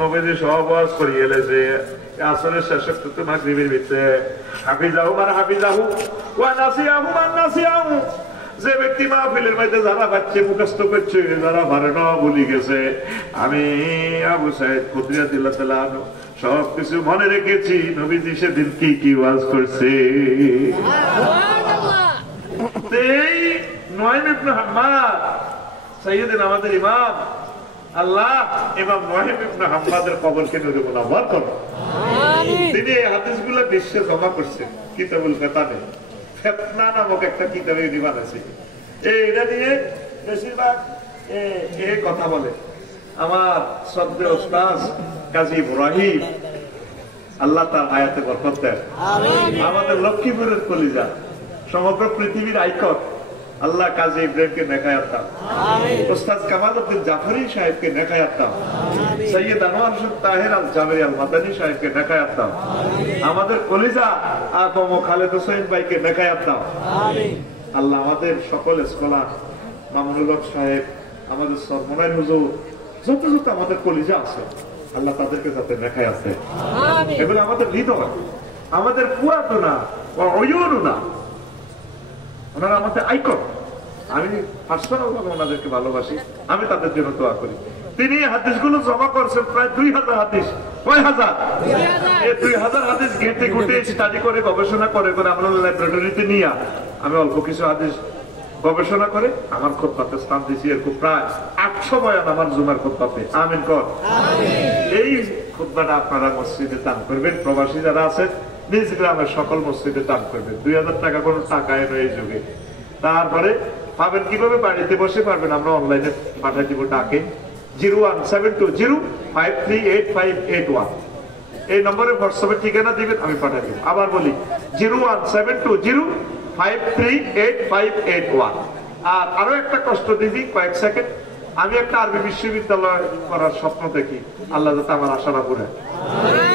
নবীজি সহবাস করিয়ে এলেছে আসরের শেষে মাগরিবের ভিতরে হাফিজাহু মান হাফিজাহু ওয়া নাসিয়াহু মান নাসিয়াহু। যে ব্যক্তি মাহফিলের মধ্যে যারা বাচ্চা মুখস্থ করছে, যারা পারে না ভুলে গেছে, আমি আবু সাইদ খুদরি রাদিয়াল্লাহু তাআলা আনহু সবকিছু মনে রেখেছি। নবীজি সেদিন কি কি ওয়াজ করছে। এই নুআইম ইবনে হাম্মাদ সাইয়্যিদিনা আমাদের ইমাম, আল্লাহ ইমাম নুআইম ইবনে হাম্মাদের কবরকে নূরে মুনাওয়ার করুন। তিনি এই হাদিসগুলো বিশ্বে জমা করছেন কিতাবুল ফিতানে। ফিতনা নামক একটা কিতাবে উনি বানাইছে। এইটা নিয়ে বেশিরভাগ এই কথা বলে আমার শ্রদ্ধেয় উস্তাদ কাজী ইব্রাহিম, আল্লাহ তার হায়াতে বরকত দেন। আমাদের লক্ষ্মীপুরের কলিজা, সমগ্র পৃথিবীর আইকন, আল্লাহ কাজী ইব্রাহিমকে নেখায়াত দাও, উস্তাদ কামাল উদ্দিন জাফরি সাহেবকে নেখায়াত দাও, সৈয়দ আনোয়ার হোসেন তাহের আল জাবেরি আল মাদানী সাহেবকে নেখায়াত দাও, আমাদের কলিজা আদম ও খালেদ হোসেন ভাইকে নেখায়াত দাও। আল্লাহ আমাদের সকল স্কলার, মামুনুল হক সাহেব, আমাদের সরমনাই হুজুর, যত যত আমাদের কলিজা আছে, আল্লাহ তাদেরকে যাতে নেখায়াত দেয়। এগুলো আমাদের হৃদয়, আমাদের পুরাতো না, অয়ুরও না, ওনারা আমাদের আইকন। আমি পার্সোনাল ভাবে ওনাদেরকে ভালোবাসি, আমি তাদের জন্য দোয়া করি। তিনি হাদিসগুলো জমা করছেন প্রায় 2000 হাদিস। কয় হাজার? এই 2000 হাদিস ঘেঁটে ঘুটে স্টাডি করে গবেষণা করে আমরা লাইব্রেরিতে নিয়ে আমি অল্প কিছু হাদিস গবেষণা করে আমার খুতবাতে স্থান দিয়েছি। এরকম প্রায় 800 বয়ান আমার জুমার খুতবাতে। আমিন কর। এই খুতবাটা আপনারা মসজিদে দান করবেন। প্রবাসী যারা আছেন নিজ গ্রামের সকল মসজিদে দান করবেন। 2000 টাকা কোনো টাকায় নয় এই যুগে। তারপরে পাবেন কিভাবে? বাড়িতে বসে পারবেন, আমরা অনলাইনে পাঠিয়ে দিব ডাকে 01720538581। এই নম্বরে হোয়াটসঅ্যাপের ঠিকানা দিবেন, আমি পাঠিয়ে দিব। আবার বলি 01720538581। আর আরো একটা কষ্ট দিদি, কয়েক সেকেন্ড, আমি একটা আরবি বিশ্ববিদ্যালয় করার স্বপ্ন দেখি। আল্লাহ যাতে আমার আশাটা পুরে।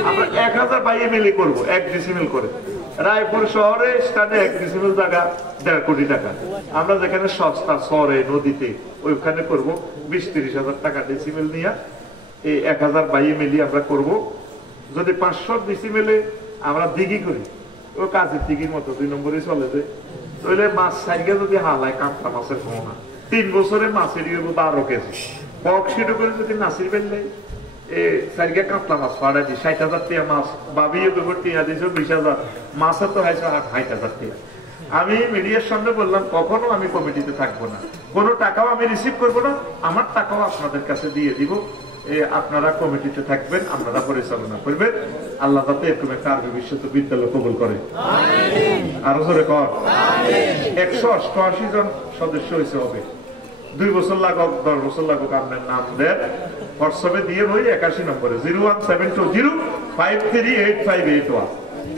আমরা 1000 বাইয়ে মিলি করবো 1 ডিসিমিল করে। রায়পুর শহরে স্থানে 1 ডিসিমিল জায়গা 1.5 কোটি টাকা। আমরা যেখানে সস্তা শহরে নদীতে ওইখানে করবো 20-30 হাজার টাকা ডিসিমিল নিয়ে এই 1000 বাইয়ে মিলি আমরা করব। যদি 500 ডিসিমিলে আমরা দিঘি করি, ও কাজের দিঘির মতো 2 নম্বরে চলে যায়। তাহলে মাছ সাইডে যদি হালায় কাঁকড়া মাছের পোনা 3 বছরে মাছের 12 কেজি পক সিটো করে যদি নাসির বেললে সাইডে কাঁকড়া মাছ ফাড়াই দিই 60,000 টাকা মাছ বাবিও টিয়া দিয়েছ 20,000 মাছের তো হয়েছে 60,000 টাকা। আমি মিডিয়ার সামনে বললাম কখনো আমি কমিটিতে থাকবো না, কোনো টাকাও আমি রিসিভ করবো না, আমার টাকাও আপনাদের কাছে দিয়ে দিব। আপনারা কমিটিতে থাকবেন, আপনারা পরিচালনা করবেন। আল্লাহ তাতে এরকম একটা আরবি বিশ্ববিদ্যালয় কবুল করে। আরো জোরে কর। 188 জন সদস্য হয়েছে হবে। 2 বছর লাগুক 10 বছর লাগুক, আপনার নাম দেন হোয়াটসঅ্যাপে দিয়ে বই 81 নম্বরে 01720538581।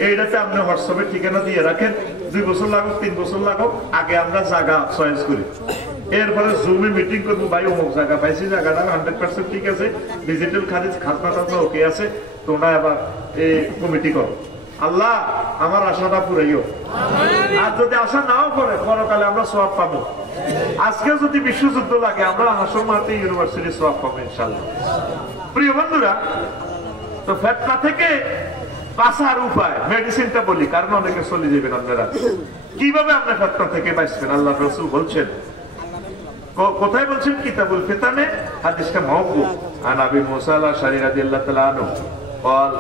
এইটাতে আপনি হোয়াটসঅ্যাপে ঠিকানা দিয়ে রাখেন। 2 বছর লাগুক 3 বছর লাগুক, আগে আমরা জায়গা চয়েস করি। এরপরে জুমে মিটিং করবো, ভাই অমুক জায়গা পাইছি, জায়গাটা 100% ঠিক আছে, ডিজিটাল খারিজ খাজনা ওকে আছে, তোমরা এবার এই কমিটি করো। আল্লাহ আমার আশাটা পুরাইও। আর যদি আশা নাও করে পরকালে আমরা সওয়াব পাবো। আজকে যদি বিশ্বযুদ্ধ লাগে আমরা হাসর মাঠে ইউনিভার্সিটি সওয়াব পাবো ইনশাআল্লাহ। প্রিয় বন্ধুরা, তো ফিতনা থেকে বাঁচার উপায় মেডিসিনটা বলি, কারণ অনেকে চলে যাবেন আপনারা। কিভাবে আপনি ফিতনা থেকে বাঁচবেন? আল্লাহ রাসূল বলছেন, কোথায় বলছেন? কিতাবুল ফিতানে, হাদিসটা মাওকূফ। আন আবি মুসা আল-আশআরী রাদিয়াল্লাহু তাআলা আনহু قال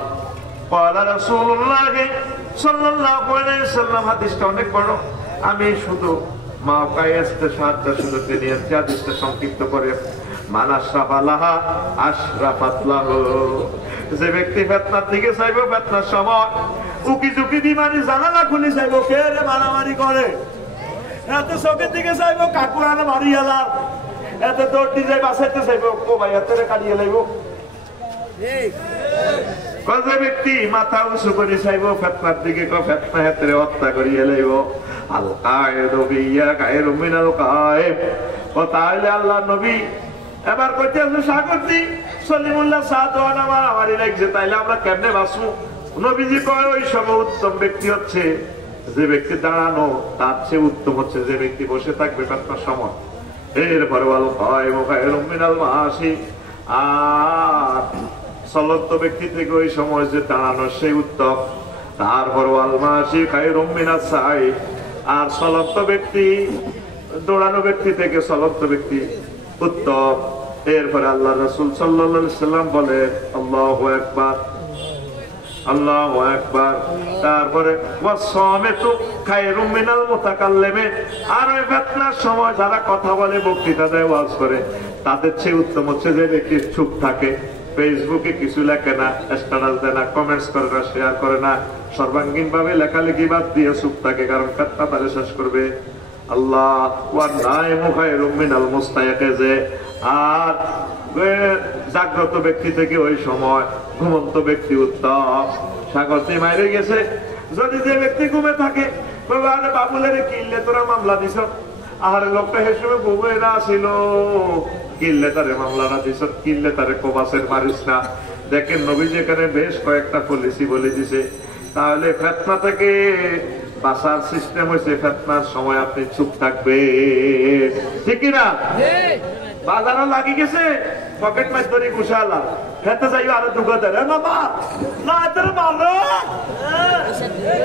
قال رسول الله সাল্লাল্লাহু আলাইহি ওয়াসাল্লাম। হাদিসটা অনেক বড়, আমি শুধু মাওকায়েসতে সাহায্য শুধু দিয়ে হাদিসটা সংক্ষিপ্ত করে মান আশরাফালাহা আশরাফাত লাহু। যে ব্যক্তি ফিতনার দিকে চাইবে, ফিতনার সময় উকি ঝুঁকি দি মারি জানালা খুলি চাইব, কে রে মারামারি করে, এত চোখের দিকে চাইব কাকুরানা মারি এলার, এত দৌড় যাই বাঁচাইতে চাইব, ও ভাই এত কাটিয়ে লাইব। যে ব্যক্তি মাথা উঁচু করে চাইব ফিতনার দিকে, ফিতনা হাতে হত্যা করিয়ে লাইব। আল কায়েদু বিয়া গায়রু মিনাল কায়েব। ও তাহলে আল্লাহ নবী এবার কইতে আছে সাগরদি সলিমুল্লাহ সাদওয়ান আমার আমারই লাগছে, তাইলে আমরা কেমনে বাঁচবো? নবীজি কয় ওই সময় উত্তম ব্যক্তি হচ্ছে যে ব্যক্তি দাঁড়ানো, তার চেয়ে উত্তম হচ্ছে যে ব্যক্তি বসে থাকবে ফিতনার সময়। এরপরে আল কায়েমু গায়রু মিনাল মাসি। আর চলন্ত ব্যক্তি থেকে ওই সময় যে দাঁড়ানো সেই উত্তম। তারপর ওয়াল মাশি খায়রুম মিনাস সাই, আর চলন্ত ব্যক্তি দৌড়ানো ব্যক্তি থেকে চলন্ত ব্যক্তি উত্তম। এরপরে আল্লাহ রাসূল সাল্লাল্লাহু আলাইহি সাল্লাম বলে আল্লাহু আকবার, আল্লাহু আকবার। তারপরে ওয়াসসামিতু খায়রুম মিনাল মুতাকাল্লিমি, আর ওই ফিতনার সময় যারা কথা বলে, বক্তৃতা দেয়, ওয়াজ করে, তাদের চেয়ে উত্তম হচ্ছে যে ব্যক্তি চুপ থাকে, ফেসবুকে কিছু লেখে না, স্ট্যাটাস দেয় না, কমেন্টস করে না, শেয়ার করে না, সর্বাঙ্গীন ভাবে লেখালেখি বাদ দিয়ে চুপ থাকে, কারণ ফিতনা তারে শেষ করবে। আল্লাহ ওয়ান নাইমু খায়রুম মিনাল মুস্তাইকিজি, আর জাগ্রত ব্যক্তি থেকে ওই সময় ঘুমন্ত ব্যক্তি উত্তম। সাগরতে মাইরে গেছে, যদি যে ব্যক্তি ঘুমে থাকে, আরে বাবুলের কিনলে তোরা মামলা দিছ, আর লোকটা হিসেবে ঘুমে না ছিল, কিনলে তারে মামলা দিছ, কিনলে তারে কোবাসের মারিস না। দেখেন নবী যেখানে বেশ কয়েকটা পলিসি বলে দিছে। তাহলে ফিতনা থেকে বাঁচার সিস্টেম হয়েছে, ফিতনার সময় আপনি চুপ থাকবে, ঠিক না? বাজারও লাগি গেছে, পকেট মাছ ধরে গুছালাম, খেতে যাইও আরো দুগাদার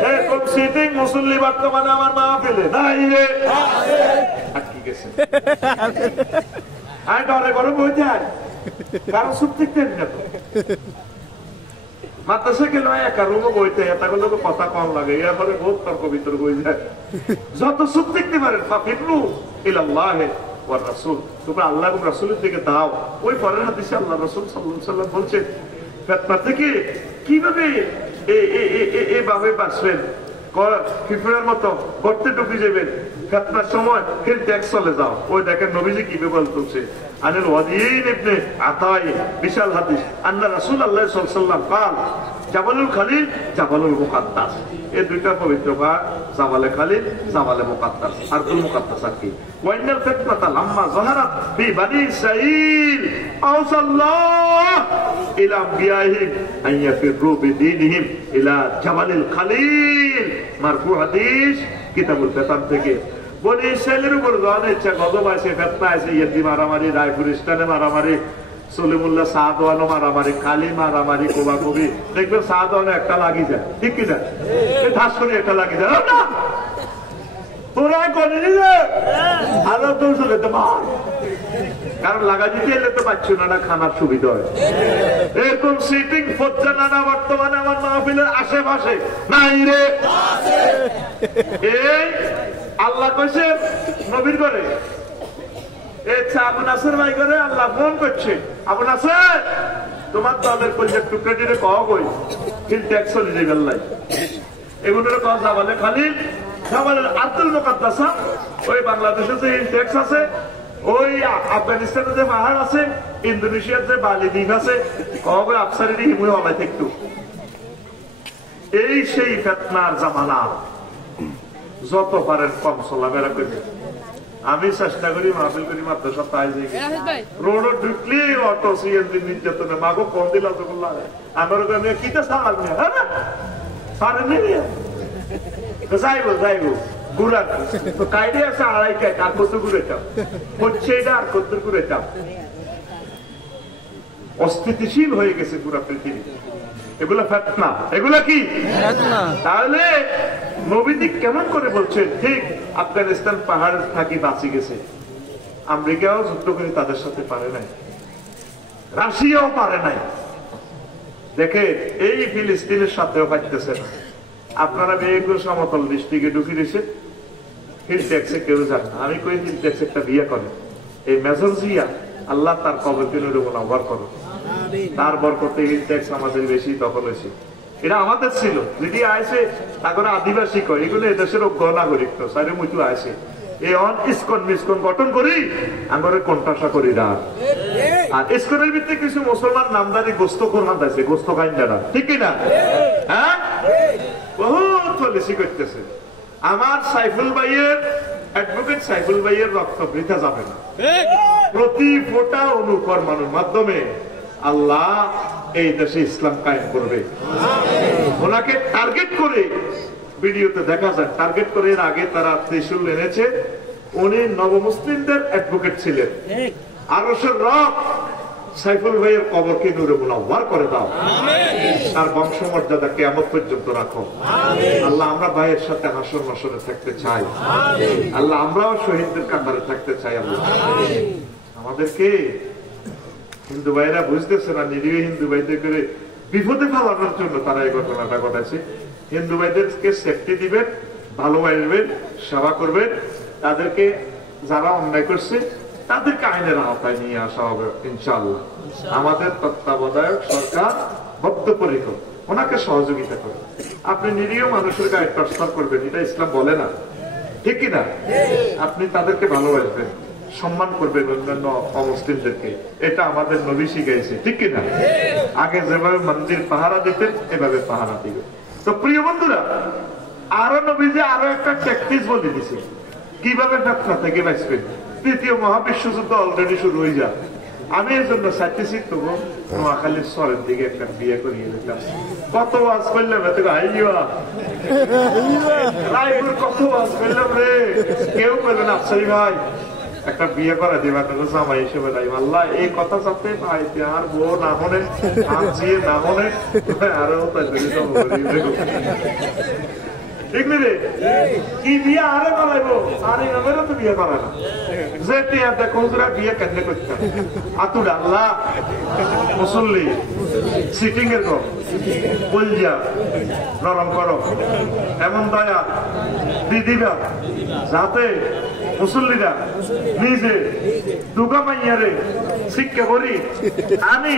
এরকম সিটিং মুসল্লি বর্তমানে আমার মা ফেলে নাই রে, আটকে গেছে। আমি ডরে ঘরে বই যাই, কারণ চুপ থাকতে না তো। মাদ্রাসা গেল একা রুমও বইতে, এটা করলে কথা কম লাগে, এরপরে বহুত তর্ক বিতর্ক হয়ে যায়। যত চুপ দেখতে পারেন ফাফিরু ইলাল্লাহি ওয়া রাসূল, তোমরা আল্লাহ এবং রাসূলের দিকে দাও। ওই পরের হাদিসে আল্লাহ রাসূল সাল্লাল্লাহু আলাইহি ওয়াসাল্লাম বলছেন ফিতনা থেকে কিভাবে এইভাবে বাঁচবেন, ফিফড়ের মতো গর্তে ঢুকে যাবেন, ফিতনার সময় ফির ট্যাক্স চলে যাও। ওই দেখেন নবীজি কিভাবে বলতেছে, আনিল ওয়াদিন ইবনে আতাই, বিশাল হাদিস, আন্না রাসূলুল্লাহ সাল্লাল্লাহু আলাইহি ওয়াসাল্লাম قال জাবালুল খালিল জাবালুল মুকাদ্দাস, এই দুইটা পবিত্র পাহাড়, জাবালে খালিল জাবালে মুকাদ্দাস, আরদুল মুকাদ্দাস। আর কি ওয়াইনাল ফিতনাতা লাম্মা যাহারাত ফি বানি ইসরাঈল আওসাল্লাহ ইলা আমবিয়াহিম আন ইয়াফিরু বিদীনিহিম ইলা জাবালিল খালিল, মারফু হাদিস কিতাবুল ফিতান থেকে। বনি ইসরাঈলের উপর যখন ইচ্ছা গজব আছে, ফিতনা আছে, ইয়েদি মারামারি, রায়পুর স্টানে মারামারি, সলিমুল্লাহ সাহাদওয়ানো মারামারি, খালি মারামারি, কোবাকুবি, দেখবেন সাহাদওয়ানো একটা লাগি যায়, ঠিক কিনা? ঠাস করে একটা লাগি যায়, তোরা করে নিলে আরো তো চলে তো মার, কারণ লাগা দিতে এলে তো পাচ্ছ না খানার সুবিধা হয়। এরকম সিটিং ফজ্জা নানা বর্তমানে আমার মাহফিলের আশেপাশে নাই রে। এই আল্লাহ কইছে নবীর করে, আবু নাসের ভাই করে আল্লাহ ফোন করছে, আবু নাসের তোমার দলের কলজার টুকরা টিরে কহ কই ফিল ট্যাক্স চলে যাবে আল্লাহ, এগুলোর কহ জাবালে খালিল জাবালের আব্দুল মুকাদ্দাস, ওই বাংলাদেশে যে ট্যাক্স আছে, ওই আফগানিস্তানে যে পাহাড় আছে, ইন্দোনেশিয়ার যে বালি দ্বীপ আছে, কহ কই আফসারি হিমুই হলাই থাকতো। এই সেই ফিতনার জামানা, যত পারেন কম চলাফেরা করবে। আমি চেষ্টা করি মাহফিল করি মাত্র সপ্তাহে রোড ঢুকলি অটো সিএনজি নির্যাতনে মাগো কম দিল আমার কিতে সামাল নিয়ে যাইব যাইব ঘুরার কাইডে আছে আড়াই কাইট আর কত ঘুরেটাম হচ্ছে এটা আর কত ঘুরেটাম। অস্থিতিশীল হয়ে গেছে পুরা পৃথিবী, এগুলো ফিতনা, এগুলো কি? তাহলে নবীজি কেমন করে বলছেন, ঠিক আফগানিস্তান পাহাড় থাকি বাঁচি গেছে, আমেরিকাও যুদ্ধ করে তাদের সাথে পারে নাই, রাশিয়াও পারে নাই, দেখে এই ফিলিস্তিনের সাথেও পাইতেছে না। আপনারা মেয়েগুলো সমতল ডিস্ট্রিক্টে ঢুকে দিয়েছে, হিল ট্যাক্সে কেউ যান না। আমি কই হিল ট্যাক্স একটা বিয়ে করে, এই মেজর জিয়া আল্লাহ তার কবরকে নবর করো, তার বরকতে হিল ট্যাক্স আমাদের বেশি দখল হয়েছে। এটা আমাদের ছিল, যদি আইসে তারপরে আদিবাসী কয়, এগুলো এদেশের অজ্ঞ নাগরিক তো সাইরে মুচু আইসে, এই অন ইসকন মিসকন গঠন করি আমরা কোনটাশা করি না। আর ইসকনের ভিতরে কিছু মুসলমান নামদারি গোস্ত কোরআন আছে, গোস্ত কাইন্দারা, ঠিক কিনা? হ্যাঁ, বহুত পলিসি করতেছে। আমার সাইফুল ভাইয়ের, অ্যাডভোকেট সাইফুল ভাইয়ের রক্ত বৃথা যাবে না। প্রতি ফোঁটা অনুকরণের মাধ্যমে আল্লাহ এই দেশে ইসলাম কায়েম করবে। ওনাকে টার্গেট করে ভিডিওতে দেখা যায়, টার্গেট করে এর আগে তারা ত্রিশূল এনেছে, উনি নবমুসলিমদের অ্যাডভোকেট ছিলেন, আরশের রব সাইফুল ভাইয়ের কবরকে নূরে মুনাওয়ার করে দাও, তার বংশমর্যাদা কিয়ামত পর্যন্ত রাখো। আল্লাহ আমরা ভাইয়ের সাথে হাসর মাসরে থাকতে চাই, আল্লাহ আমরাও শহীদদের কাতারে থাকতে চাই। আল্লাহ আমাদেরকে হিন্দু ভাইরা বুঝতেছে না, নিরীহ হিন্দু ভাইদের করে বিপদে ফেলানোর জন্য তারা এই ঘটনাটা ঘটাইছে। হিন্দু ভাইদেরকে সেফটি দিবেন, ভালোবাসবেন, সেবা করবেন, তাদেরকে যারা অন্যায় করছে তাদেরকে আইনের আওতায় নিয়ে আসা হবে ইনশাআল্লাহ। আমাদের তত্ত্বাবধায়ক সরকার বদ্ধপরিকর, ওনাকে সহযোগিতা করবে। আপনি নিরীহ মানুষের গায়ে টর্চার করবেন, এটা ইসলাম বলে না, ঠিক কিনা? আপনি তাদেরকে ভালোবাসবেন, সম্মান করবেন অন্যান্য অমুসলিমদেরকে, এটা আমাদের নবী শিখাইছে, ঠিক কিনা? আগে যেভাবে মন্দির পাহারা দিতেন এভাবে পাহারা দিবেন। তো প্রিয় বন্ধুরা, আরো নবীজি আরো একটা ট্যাকটিস বলে দিছে কিভাবে ফেতনা থেকে বাঁচবেন। তৃতীয় মহাবিশ্বযুদ্ধ অলরেডি শুরু হয়ে যায়। আমি এর জন্য চাইতেছি তবু নোয়াখালীর শহরের দিকে একটা বিয়ে করিয়ে দিতাম। কত ওয়াজ করলাম, এত রায়পুর কত ওয়াজ করলাম রে, কেউ করবেন আফসারি ভাই একটা বিয়ে করা দিবা জামাই হিসেবে নাই। আল্লাহ এই কথা যাতে পাইতে আর বউ না হনে আনছিয়ে না হনে আরো ঠিক রে কি বিয়ে আরে করাইবো, আর এভাবেও তো বিয়ে করা না যে দেখো বিয়ে কেন করতাম। আতুর আল্লাহ মুসল্লি সিটিং এর কর বলজা নরম করো, এমন দয়া দিদিরা যাতে মুসল্লিরা নিজে দুগা মাইয়ারে শিক্ষা করি। আমি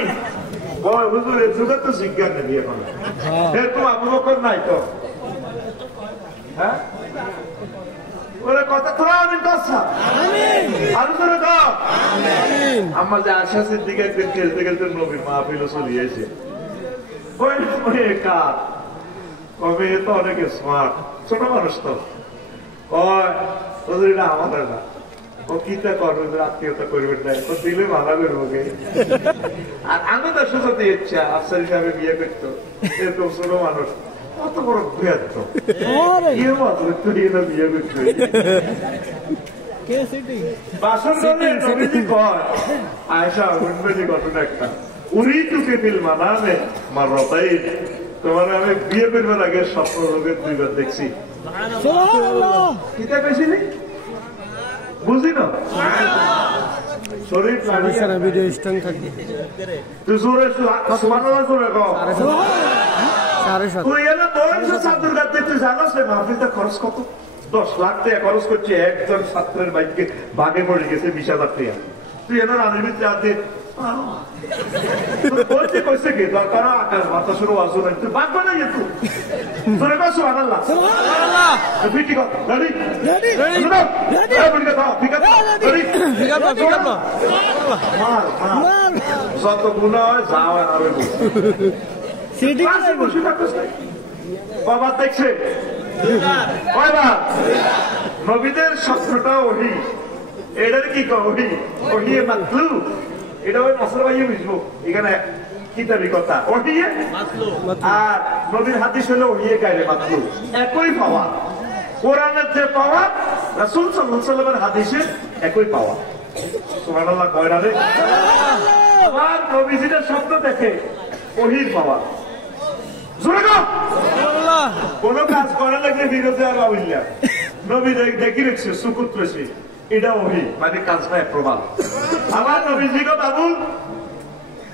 হুজুরের যুগে তো শিক্ষা নেই বিয়ে করা, তো আবু বকর নাই তো কথা তোরা আমি আমার যে আশা সিদ্দিক একদিন খেলতে খেলতে নবীর মাহফিল চলিয়েছে। কবে তো অনেকে স্মার্ট, ছোট মানুষ তো না আমাদের না, ও কিতা করবে আত্মীয়তা করবেন না, ও দিলে ভালো করবো। আর আমি তার সাথে ইচ্ছা আফসারি সাহেব বিয়ে করতো, এরকম ছোট মানুষ কত বড় বিয়ে করতো বিয়ে করতো। বাসন নবীজি কয় আয়সা উন্নতি ঘটনা একটা উড়ি টুকে ফিল মানাবে মার রতাই, তোমার আমি বিয়ে করবার আগে স্বপ্ন রোগের দুইবার দেখছি। কিতা পেয়েছিলি বুঝি না শরীর তুই জোরে জোরে খরচ কত? 10 লাখ টাকা খরচ করছে একজন ছাত্রের বাইককে বাগে পড়ে গেছে 20,000 টাকা। তুই এনার রানের ভিতরে আছে বলছে কইছে কি দরকার আকাশ বাতাসের ওয়াজ নাই, তুই বাদ বানাই যেত তোরে কাছে আনাল্লাহ ঠিক আছে রেডি রেডি রেডি যত গুণা হয় যাও আরো বাবা দেখছে নবীদের স্বপ্নটা ওহি, এটার কি ওহি ওহি মাতলু, এটা ওই নাসর ভাইয়ে বুঝবো। এখানে কিতাবি কথা ওহিয়ে আর নবীর হাদিস হলো ওহিয়ে গাইলে মাতলু, একই পাওয়া। কোরআনের যে পাওয়া রাসূল সাল্লাল্লাহু আলাইহি ওয়াসাল্লামের হাদিসে একই পাওয়া। সুবহানাল্লাহ কয়রা রে। আবার নবীজির স্বপ্ন দেখে ওহির পাওয়া। কোন কাজ করা লাগলে বিরোধী আর আউলিয়া নবী দেখি রেখছে সুকুত রয়েছে, এটা ওহি মানে কাজটা প্রমাণ। আমার নবীজি গো বাবুল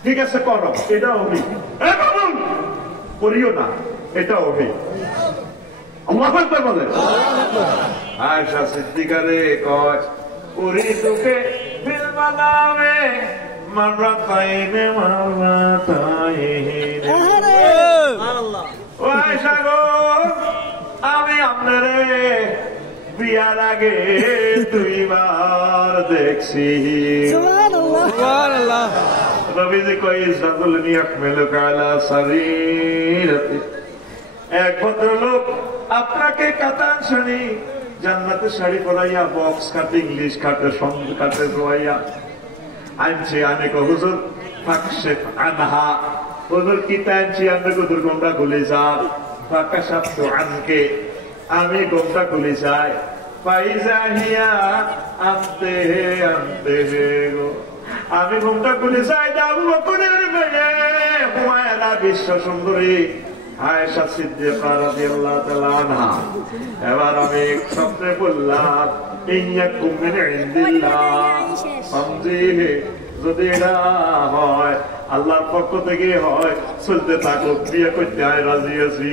ঠিক আছে করো, এটা ওহি। বাবুল করিও না, এটা ওহি। আল্লাহু আকবার বলে। আয়েশা সিদ্দিকা রে কয় উরি তোকে ফিল মানামে মাররাতাইনে মাররাতাইনে। সুবহানাল্লাহ। ও আয়েশা গো আমি আপনারে বিয়ার আগে 2 বার দেখছি। সুবহানাল্লাহ সুবহানাল্লাহ। নবীজি কই সাদুলনি আহমেলুকা আলা সারিরাতি, এক ভদ্রলোক আপনাকে কাতান শাড়ি জান্নাতে শাড়ি পরাইয়া বক্স কাটে ইংলিশ কাটে সঙ্গে কাটে রোয়াইয়া আনছে। আমি কো হুজুর ফাকশে আনহা, হুজুর কিতা আনছি আমি হুজুর গোমটা খুলে যান। ফাকাশাফতু আনকে, আমি গোমটা খুলে যাই। ফাইজা হিয়া আনতে হে গো, আমি ঘুমটা খুলে চাই আবু বকরের মেয়ে হুমায়রা বিশ্ব সুন্দরী আয়েশা সিদ্দিকা রাদিয়াল্লাহু তাআলা আনহা। এবার আমি স্বপ্নে বললাম ইন্নাকুম মিন ইনদিল্লাহ ফামজিহি, যদি এটা হয় আল্লাহর পক্ষ থেকে হয় চলতে থাকো, বিয়ে করতে হয় রাজি আছি।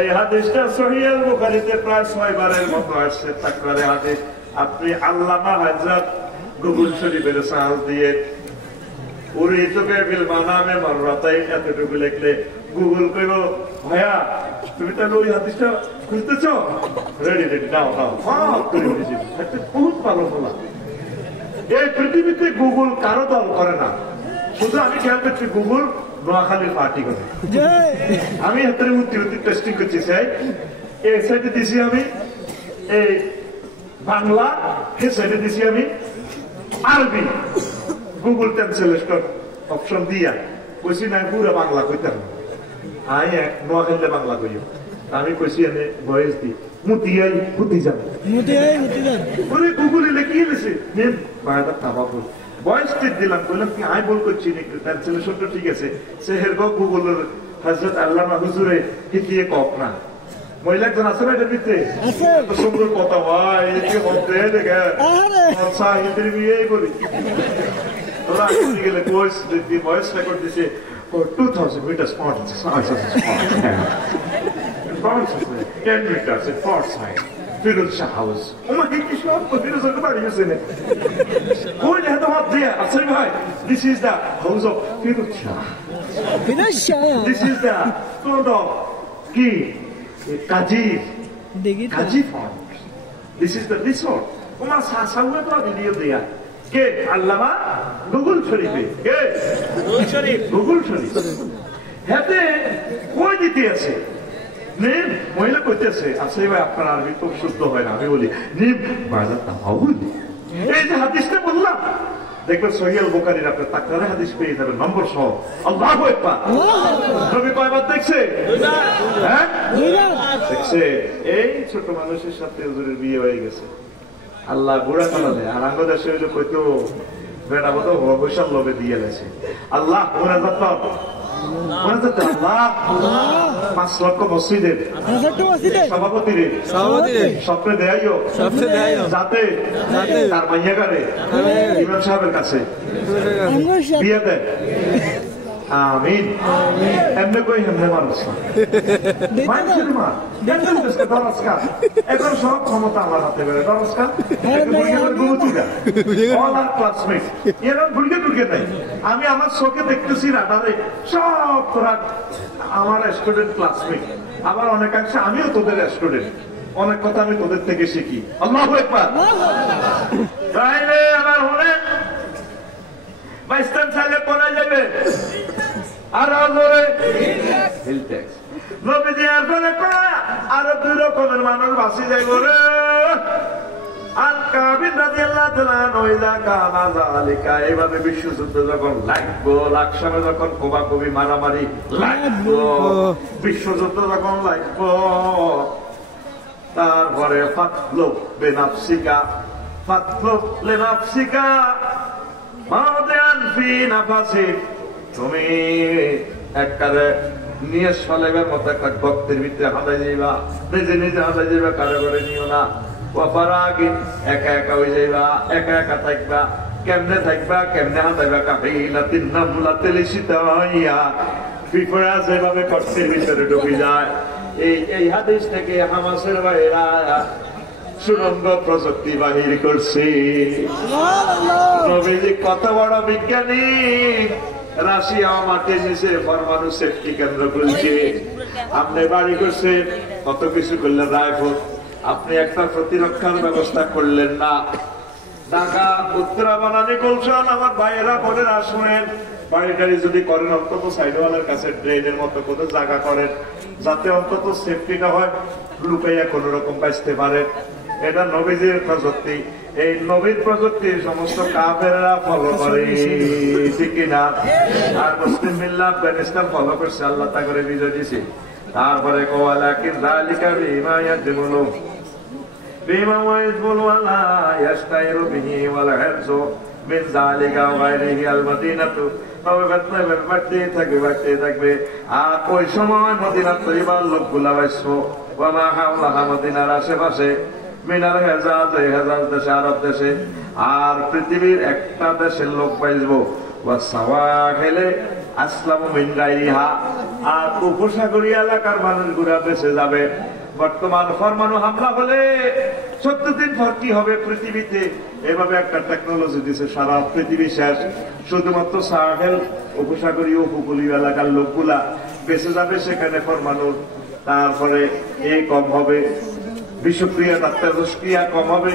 এই হাদিসটা সহিহ আল বুখারীতে প্রায় 6 বারের মতো আসছে তাকরারে হাদিস। আপনি আল্লামা হযরত গুগল শরীফের সাহায্য দিয়ে উরিতুকে বিল মানামে মাররাতাইন এতটুকু লিখলে গুগল কইব ভাইয়া তুমি তাহলে ওই হাদিসটা খুঁজতেছো, রেডি দাও করে দিয়েছি। বহুত ভালো বলা। এই পৃথিবীতে গুগল কারো দল করে না, শুধু আমি খেয়াল করছি গুগল নোয়াখালীর পার্টি করে। আমি হাতের মধ্যে টেস্টিং করছি, এই সাইডে দিছি আমি এই বাংলা, এই সাইডে দিছি আমি আরবি। গুগল ট্রান্সলেটর অপশন দিয়া কইছি না পুরো বাংলা কইতাম, আই এক নোয়াখালীতে বাংলা কইও। আমি কইছি এনে ভয়েস দি মুতিয়াই হুতি যান ওরে গুগলে লিখিয়ে দিছে নেম বায়দা তাবাবুল ভয়েস টিপ দিলাম, কইলাম কি আই বল করছি নি ট্রান্সলেশনটা ঠিক আছে। সেহের গুগলের হযরত আল্লামা হুজুরে হিতিয়ে কক না মহিলা জন আছে না এটার ভিতরে সুন্দর কথা ভাই একে হতে দেখে আচ্ছা হিন্দির বিয়ে করি ওরা গেলে ভয়েস রেকর্ড দিছে 2000 meters far 10 meters at far side Firoz Shah House. Oma কি সব Firoz এর বাড়ি আছে না কোন এত হাত দিয়ে আছে ভাই this is the house of Firoz Shah. This is the sort of কি Kaji farm. This is the resort. Oma সাসাউয়া তো ভিডিও দেয়া কে আল্লামা গুগল শরীফে কে গুগল শরীফ হাতে কই দিতে আছে নিম মহিলা কইতেছে আছে ভাই আপনার আরবি তো শুদ্ধ হয় না। আমি বলি নিম বাজার তাবাউল, এই যে হাদিসটা বললাম দেখবেন সহিহ আল বুখারীর আপনি তাকরারে হাদিস পেয়ে যাবেন নম্বর সহ। আল্লাহু আকবার। নবী কয়বার দেখছে? হ্যাঁ দেখছে। এই ছোট মানুষের সাথে হুজুরের বিয়ে হয়ে গেছে, আল্লাহ বুড়া করা দেয়। আর আঙ্গ দেশে হইলে কইতো বেটা মতো বৈশাল লোভে দিয়ে গেছে। আল্লাহ আল্লাহ 5 লক্ষ মসজিদের সভাপতিরে স্বপ্নে দেয়াইও যাতে তার মাইয়াগারে ইমাম সাহেবের কাছে বিয়ে দেয়। আমিন। এমনি কই এমনি মানুষ মানুষের মা দরস্কার এখন সব ক্ষমতা আমার হাতে বেড়ে দরস্কার ক্লাসমেট এরকম ভুলকে টুলকে নেই। আমি আমার চোখে দেখতেছি রাডারে সব তোরা আমার স্টুডেন্ট ক্লাসমেট, আবার অনেকাংশে আমিও তোদের স্টুডেন্ট, অনেক কথা আমি তোদের থেকে শিখি। আল্লাহু আকবার। তাইলে আবার হলে বাইস্তান সালে কোনায় যাবে আর জোরে হিল ট্যাক্স নবীজি আসলে আরো 2 রকমের মানুষ বাঁচি যাইব রে। আর কাবিন রাদিয়াল্লাহু তাআলা নইলা কানা যালিকা, এইভাবে বিশ্বযুদ্ধ যখন লাগবো, লাকসামে যখন কোবাকুবি মারামারি লাগবো, বিশ্বযুদ্ধ যখন লাগবো, তারপরে ফাতলুব বিনাফসিকা ফাতলুব লিনাফসিকা মাদান ফি নাফসি, তুমি একবারে নিয়ে সালেবের মতো একটা ভক্তের ভিতরে হাঁটাই যাইবা, নিজে নিজে হাঁটাই যাইবা, কারো করে নিও না। ওয়াফারাগিন একা একা হয়ে যাইবা, একা একা থাকবা। কেমনে থাকবা, কেমনে হাঁটাইবা? কাহিলাতিন নামলাতিল সিতাইয়া, পিঁপড়া যেভাবে গর্তের ভিতরে ঢুকে যায়। এই হাদিস থেকে হামাসের ভাইরা সুরঙ্গ প্রযুক্তি বাহির করছে। নবীজি কত বড় বিজ্ঞানী, রাশিয়া মাটির নিচে পরমাণু সেফটি কেন্দ্র খুলছে। আপনি বাড়ি করছেন, কত কিছু করলেন রায়পুর, আপনি একটা প্রতিরক্ষার ব্যবস্থা করলেন না। ঢাকা উত্তরা বানানি গুলশান আমার ভাইয়েরা বোনেরা শুনেন, বাড়ি টাড়ি যদি করেন অন্তত সাইডওয়ালার কাছে ড্রেনের মতো কোনো জায়গা করেন, যাতে অন্তত সেফটিটা হয়, লুকাইয়া কোন রকম বাঁচতে পারে। এটা নবীজির প্রযুক্তি। এই নবীর প্রযুক্তি সমস্ত কাফেররা ফলো করে, ঠিক কিনা? আর মুসলিম মিল্লাত আফগানিস্তান ফলো করছে, আল্লাহ তা করে বিজয় দিছে। তারপরে ওয়ালাকিন যালিকা বিমা ইয়াজমুনু বিমা ওয়াইজমুল ওয়ালা ইয়াস্তাইরু বিহি ওয়াল হিরজু মিন যালিকা গায়রিহি আল মাদিনাতু তবে বাড়তে থাকবে আর ওই সময় মদিনা তৈবার লোকগুলা আসবো ওয়া মা হাওলাহা মদিনার আশেপাশে মিনাল হেজাজ এই হেজাজ দেশে আরব দেশে আর পৃথিবীর একটা দেশের লোক পাইবো ওয়া সাওয়াহিলে আসলামু মিন গায়রিহা আর উপসাগরীয় এলাকার মানুষগুলা বেঁচে যাবে। বর্তমান পরমাণু হামলা হলে 14 দিন পর কি হবে পৃথিবীতে, এভাবে একটা টেকনোলজি দিছে, সারা পৃথিবী শেষ, শুধুমাত্র সাহেল উপসাগরীয় উপকূলীয় এলাকার লোকগুলা বেঁচে যাবে সেখানে পরমাণুর। তারপরে কম হবে, বিষক্রিয়া তাত্ত্বিক কম হবে।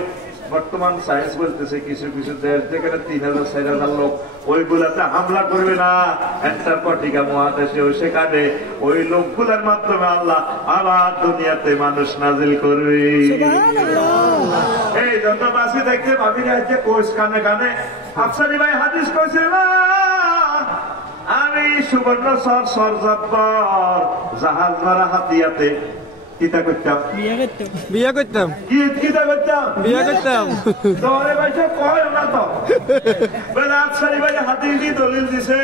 বর্তমান সায়েন্স বলতেছে কিছু কিছু দেশ যেখানে 3000-4000 লোক ওইগুলাতে হামলা করবে না অ্যান্টার্কটিকা মহাদেশে, সেখানে ওই লোকগুলার মাধ্যমে আল্লাহ আবার দুনিয়াতে মানুষ নাজিল করবে। এই জন্য বাসি দেখতে ভাবি যাচ্ছে কোষ কানে কানে আফসারি ভাই হাদিস কইছে না, আমি সুবর্ণ সরজব্বর জাহাজ মারা হাতিয়াতে কিতা করতাম, বিয়ে করতাম, কিতা করতাম, বিয়ে করতাম। তোরে ভাইসা কয় না তো বলে আফসারি ভাই হাতি দিয়ে দলিল দিছে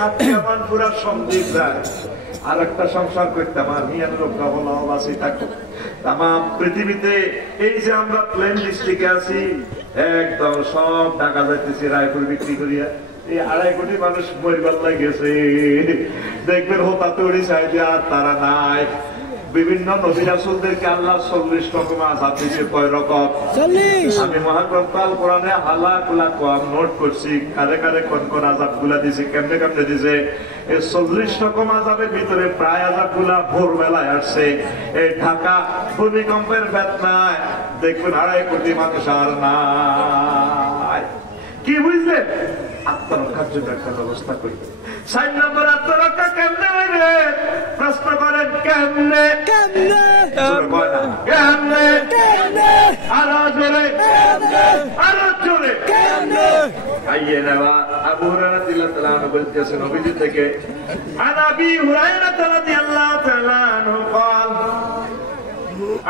হাতি আমার পুরা সন্দীপ যায় আর একটা সংসার করতাম আর মিয়ান লোক হলো বাসি থাকতো তামাম পৃথিবীতে। এই যে আমরা প্লেন ডিস্ট্রিক্টে আছি একদম সব ঢাকা যাইতেছি রায়পুর বিক্রি করিয়া, এই 2.5 কোটি মানুষ মরিবার গেছে, দেখবেন হোতাতড়ি চাই যে আর তারা নাই। বিভিন্ন নবী রাসূলদেরকে আল্লাহ 40 রকম আযাব দিয়েছে। কয় রকম? 40। আমি মহাগ্রন্থ আল কোরআনে হালাক লাখ নোট করছি কারে কারে কোন কোন আযাব গুলা দিয়েছে, কেমনে কেমনে দিয়েছে। এই 40 রকম আযাবের ভিতরে প্রায় আযাব গুলা ভোরবেলায় আসছে। এই ঢাকা ভূমিকম্পের বেদনায় দেখবেন 2.5 কোটি মানুষ আর নাই। কি বুঝলেন? আত্মরক্ষার জন্য একটা ব্যবস্থা করি। 4 নম্বর আত্মরক্ষা কেমনে হইবে প্রশ্ন করেন, কেমনে কেমনে কেমনে আরো জোরে আরো জোরে কেমনে আইয়ে নেওয়া। আবু হুরায়রা রাদিয়াল্লাহু তাআলা বলতেছেন নবীজি থেকে, আন আবি হুরায়রা রাদিয়াল্লাহু তাআলা আনহু قال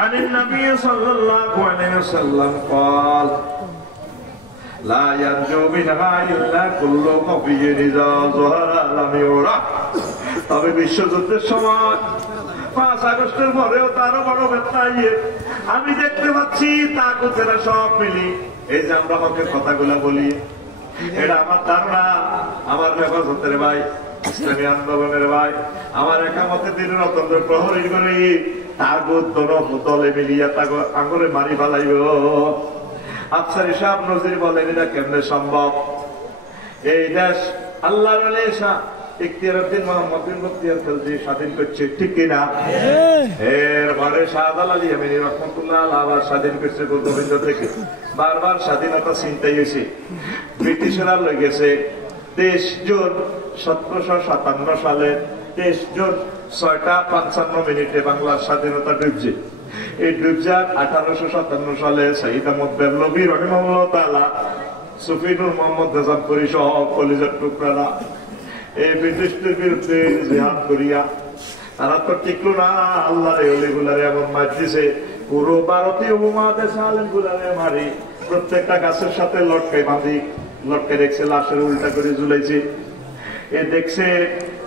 عن النبي صلى الله عليه وسلم قال لا ينجو منها إلا كل خفي إذا ظهر لم يرى। তবে বিশ্বযুদ্ধের সময় 5 আগস্টের পরেও তারও বড় বেদনা আমি দেখতে পাচ্ছি তাগুতেরা সব মিলি এই যে আমরা হকের কথাগুলো বলি, এটা আমার ধারণা, আমার হেফাজতের ভাই, ইসলামী আন্দোলনের ভাই, আমার একামতে দিনের অত্যন্ত প্রহরী করে তাগুত দলে মিলিয়া তাকে আঙুলে মারি ফেলাইব। আফসারি সাহেব নজির বলেন এটা কেমনে সম্ভব? এই দেশ আল্লাহর ওলি ইখতিয়ারউদ্দিন মোহাম্মদ বিন বখতিয়ার খলজি স্বাধীন করছে, ঠিক কিনা? এরপরে শাহজালাল আলী ইয়ামানী রাহমাতুল্লাহ আবার স্বাধীন করছে গোবিন্দ থেকে। বারবার স্বাধীনতা ছিনতাই হয়েছে, ব্রিটিশরা লই গেছে। 23 জুন 1757 সালে 23 জুন 6:55 বাংলার স্বাধীনতা ডুবছে। এই ডুবজার 1857 সালে শহীদ আহমদ বেরলভী রাহিমাহুল্লাহ তাআলা, সুফিনুর মোহাম্মদ নিজামপুরী সহ কলিজার টুকরারা এই ব্রিটিশদের বিরুদ্ধে জিহাদ করিয়া তারা তো টিকলো না। আল্লাহর ওলিগুলারে এমন মার দিছে, পুরো ভারতীয় উপমহাদেশে আলেমগুলারে মারি, প্রত্যেকটা গাছের সাথে লটকে বাঁধি, লটকে দেখছে লাশের উল্টা করে ঝুলাইছে। এ দেখছে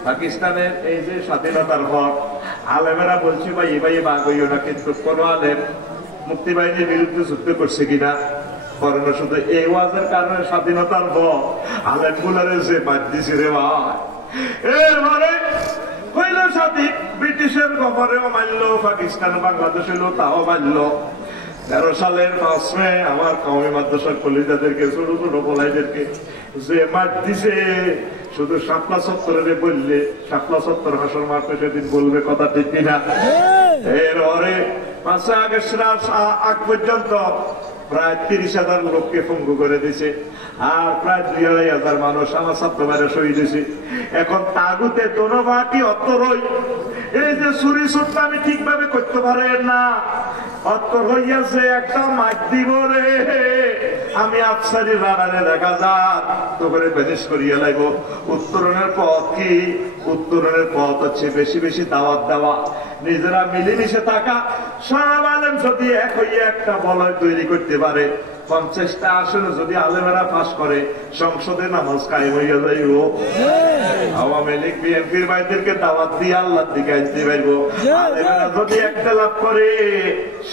পাকিস্তানের এই যে স্বাধীনতার পর আলেমেরা বলছে ভাই ভাই বাঘ হইও না, কিন্তু কোন আলেম মুক্তি বাহিনীর বিরুদ্ধে যুদ্ধ করছে কিনা করে না, শুধু এই ওয়াজের কারণে স্বাধীনতার পর আলেম গুলারে যে বাদ দিছে রে ভাই। এরপরে হইল স্বাধীন, ব্রিটিশের খবরেও মানল, পাকিস্তান বাংলাদেশ হইল তাও মানল। 13 সালের 5 মে আমার কওমি মাদ্রাসার কলিজাদেরকে, ছোট ছোট বলাইদেরকে যে মার দিছে, শুধু শাপলা চত্বরে বললে শাপলা চত্বর হাসর মারতে সেদিন বলবে কথা, ঠিক কিনা? এরপরে 5 আগস্ট আগ পর্যন্ত প্রায় 30,000 লোককে পঙ্গু করে দিছে, আর প্রায় 2,500 মানুষ আমার ছাত্রবারে শহীদ হয়েছে। এখন তাগুতে দোনো বাটি অর্থ রই, এই যে চুরি চুটটা আমি ঠিকভাবে করতে পারেন না, অর্থ হইয়াছে একটা মাছ দিব রে, আমি আফসারি রানারে দেখা যাক তো করে বেনিস করিয়া লাগব। উত্তরণের পথ কি? উত্তরণের পথ হচ্ছে বেশি বেশি দাওয়াত দেওয়া, নিজেরা মিলেমিশে থাকা। সব আলেম যদি এক হইয়া একটা বলয় তৈরি করতে পারে, 50টা আসনে যদি আলেমেরা পাস করে সংসদে নামাজ কায়েম হইয়া যাইব। আওয়ামী লীগ বিএনপির ভাইদেরকে দাওয়াত দিয়ে আল্লাহর দিকে আনতে পারব। আলেমেরা যদি একটা লাভ করে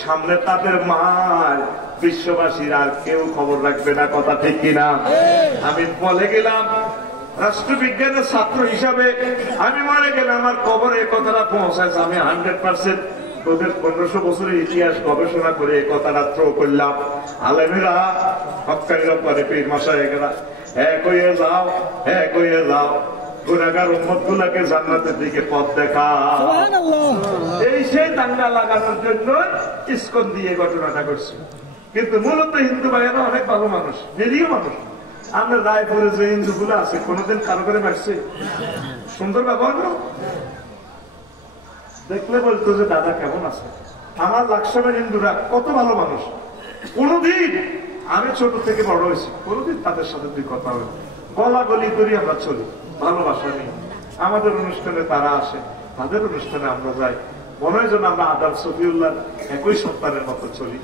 সামনে তাদের মার বিশ্ববাসীর আর কেউ খবর রাখবে না। কথা ঠিক কিনা? আমি বলে গেলাম রাষ্ট্রবিজ্ঞানের ছাত্র হিসাবে আমি মরে গেলে আমার কবরে কথাটা পৌঁছাইছে। আমি 100% তোদের 1500 বছরের ইতিহাস গবেষণা করে এই কথাটা থ্রো করলাম। আলেমেরা হক্কানি রব্বানি পীর মাশায়েখরা এক হয়ে যাও, এক হয়ে যাও, গুনাহগার উম্মত গুলাকে জান্নাতের দিকে পথ দেখাও। এই সেই দাঙ্গা লাগানোর জন্য ইসকন দিয়ে ঘটনাটা করছে। কিন্তু মূলত হিন্দু ভাইয়েরা অনেক ভালো মানুষ, নিরীহ মানুষ। আমরা রায়পুরে যে হিন্দু গুলো আছে কোনোদিন কারো করে মারছে? সুন্দর ব্যবহার দেখলে বলতো যে দাদা কেমন আছে। আমার লাকসামের হিন্দুরা কত ভালো মানুষ। কোনদিন আমি ছোট থেকে বড় হয়েছি, কোনদিন তাদের সাথে দুই কথা হবে গলা গলি করি আমরা চলি, ভালোবাসা নেই। আমাদের অনুষ্ঠানে তারা আসে, তাদের অনুষ্ঠানে আমরা যাই। মনে হয় যেন আমরা আদার সফিউল্লাহ একই সন্তানের মতো চলি।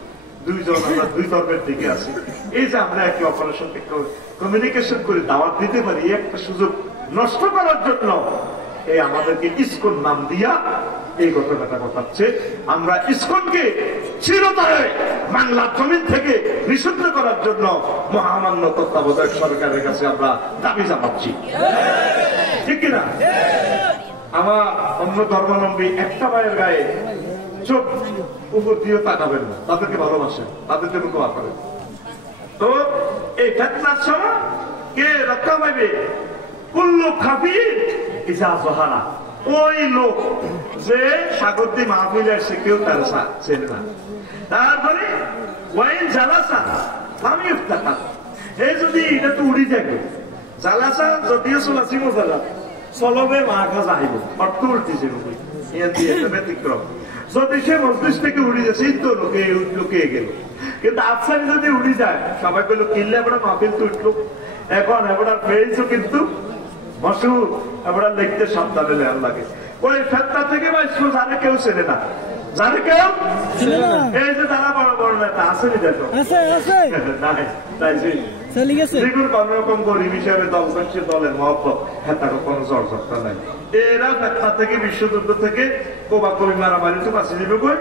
দুইজন আমরা দুই ধর্মের দিকে আছি। এই যে আমরা একে অপরের সঙ্গে কমিউনিকেশন করে দাওয়াত দিতে পারি, এই একটা সুযোগ নষ্ট করার জন্য এই আমাদেরকে ইসকন নাম দিয়া এই ঘটনাটা ঘটাচ্ছে। আমরা ইসকনকে চিরতরে বাংলার জমিন থেকে নিষিদ্ধ করার জন্য মহামান্য তত্ত্বাবধায়ক সরকারের কাছে আমরা দাবি জানাচ্ছি। ঠিক কিনা? আমার অন্য ধর্মাবলম্বী একটা ভাইয়ের গায়ে চোখ উপর দিয়ে তাকাবেন না, তাদেরকে ভালোবাসেন, তাদের জন্য দোয়া করেন। তো এই ফিতনার সময় কে রক্ষা পাইবে? কুল্লু খাফির ইজা জহারা। ওই লোক যে সাগরদি মাহফিলে আসে কেউ তার চেনে না। তারপরে ওয়াইন জালাসা আমি ইফতাকা, এই যদি এটা তো উড়ি যাবে জালাসা যদিও চলাচি মজালা চলবে মা কাজ আহিব, অর্থ উল্টিছে ব্যতিক্রম। যদি সে মজলিস থেকে উড়ি যাচ্ছে তো লুকিয়ে গেল। কিন্তু আফসারি যদি উড়ি যায় সবাই বললো কিনলে এবার মাহফিল তো উঠলো, এখন এবার পেয়েছো কিন্তু মশুর এবার লিখতে সাবধানে লেয়ার লাগে। ওই ফেতনা থেকে বাঁচলো জানে কেউ চেনে না, জানে কেউ। এই যে তারা বড় বড় নেতা আসেনি দেখো কোনরকম গরিব হিসাবে দল করছে, দলের মহব্বত হেতার কোনো জর্জরতা নাই। এরা ফেতনা থেকে বিশ্বযুদ্ধ থেকে কোবা কবি মারামারি তো বাঁচিয়ে দিবে কই।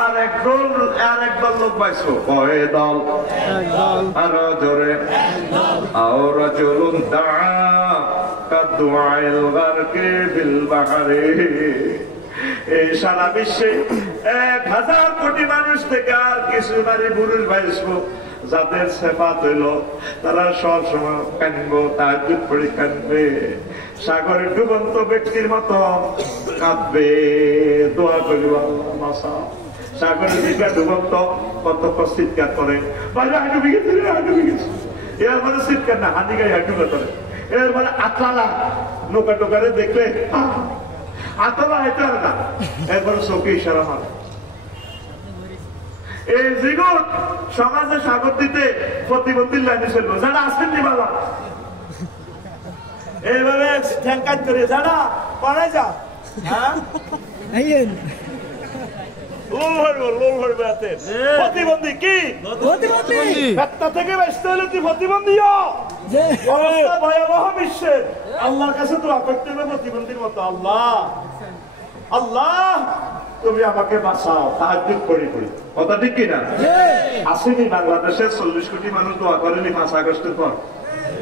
আর একদল লোক পাইছো কয়ে দল আরো জোরে আওরা চলুন সারা বিশ্বে 1000 কোটি মানুষ থেকে আর কিছু নারী পুরুষ পাইছো যাদের সেফাত হইল তারা সব সময় কানবো, তাহাজ্জুদ পড়ে কানবে, সাগরে ডুবন্ত ব্যক্তির মতো কাঁদবে, দোয়া করিব আল্লাহ। সাগরের দিকে ডুবন্ত কত চিৎকার করে, বাইরে হাঁটু বিগেছে, হাঁটু বিগেছে। এর মানে চিৎকার না, হাঁটি গায়ে হাঁটু করে। এর মানে আতলা নৌকা টোকারে দেখলে আতলা এটা না, এরপরে চোখে ইশারা মারে। এই জিগুত সমাজে সাগর দিতে প্রতিবন্ধীর লাইনে চলবো, যারা আসেননি বাবা এইভাবে ঠ্যাঙ্কাজ করে যারা পড়ে যা প্রতিবন্ধী কি থেকে ব্যস্ত হলে তুই প্রতিবন্ধী ভয়াবহ বিশ্বের আল্লাহর কাছে দোয়া করতে হবে প্রতিবন্ধীর মতো। আল্লাহ আল্লাহ তুমি আমাকে বাঁচাও, তাহাজ্জুদ করি করি। কথা ঠিক কিনা? আসেনি বাংলাদেশের 40 কোটি মানুষ দোয়া করেনি 5 আগস্টের পর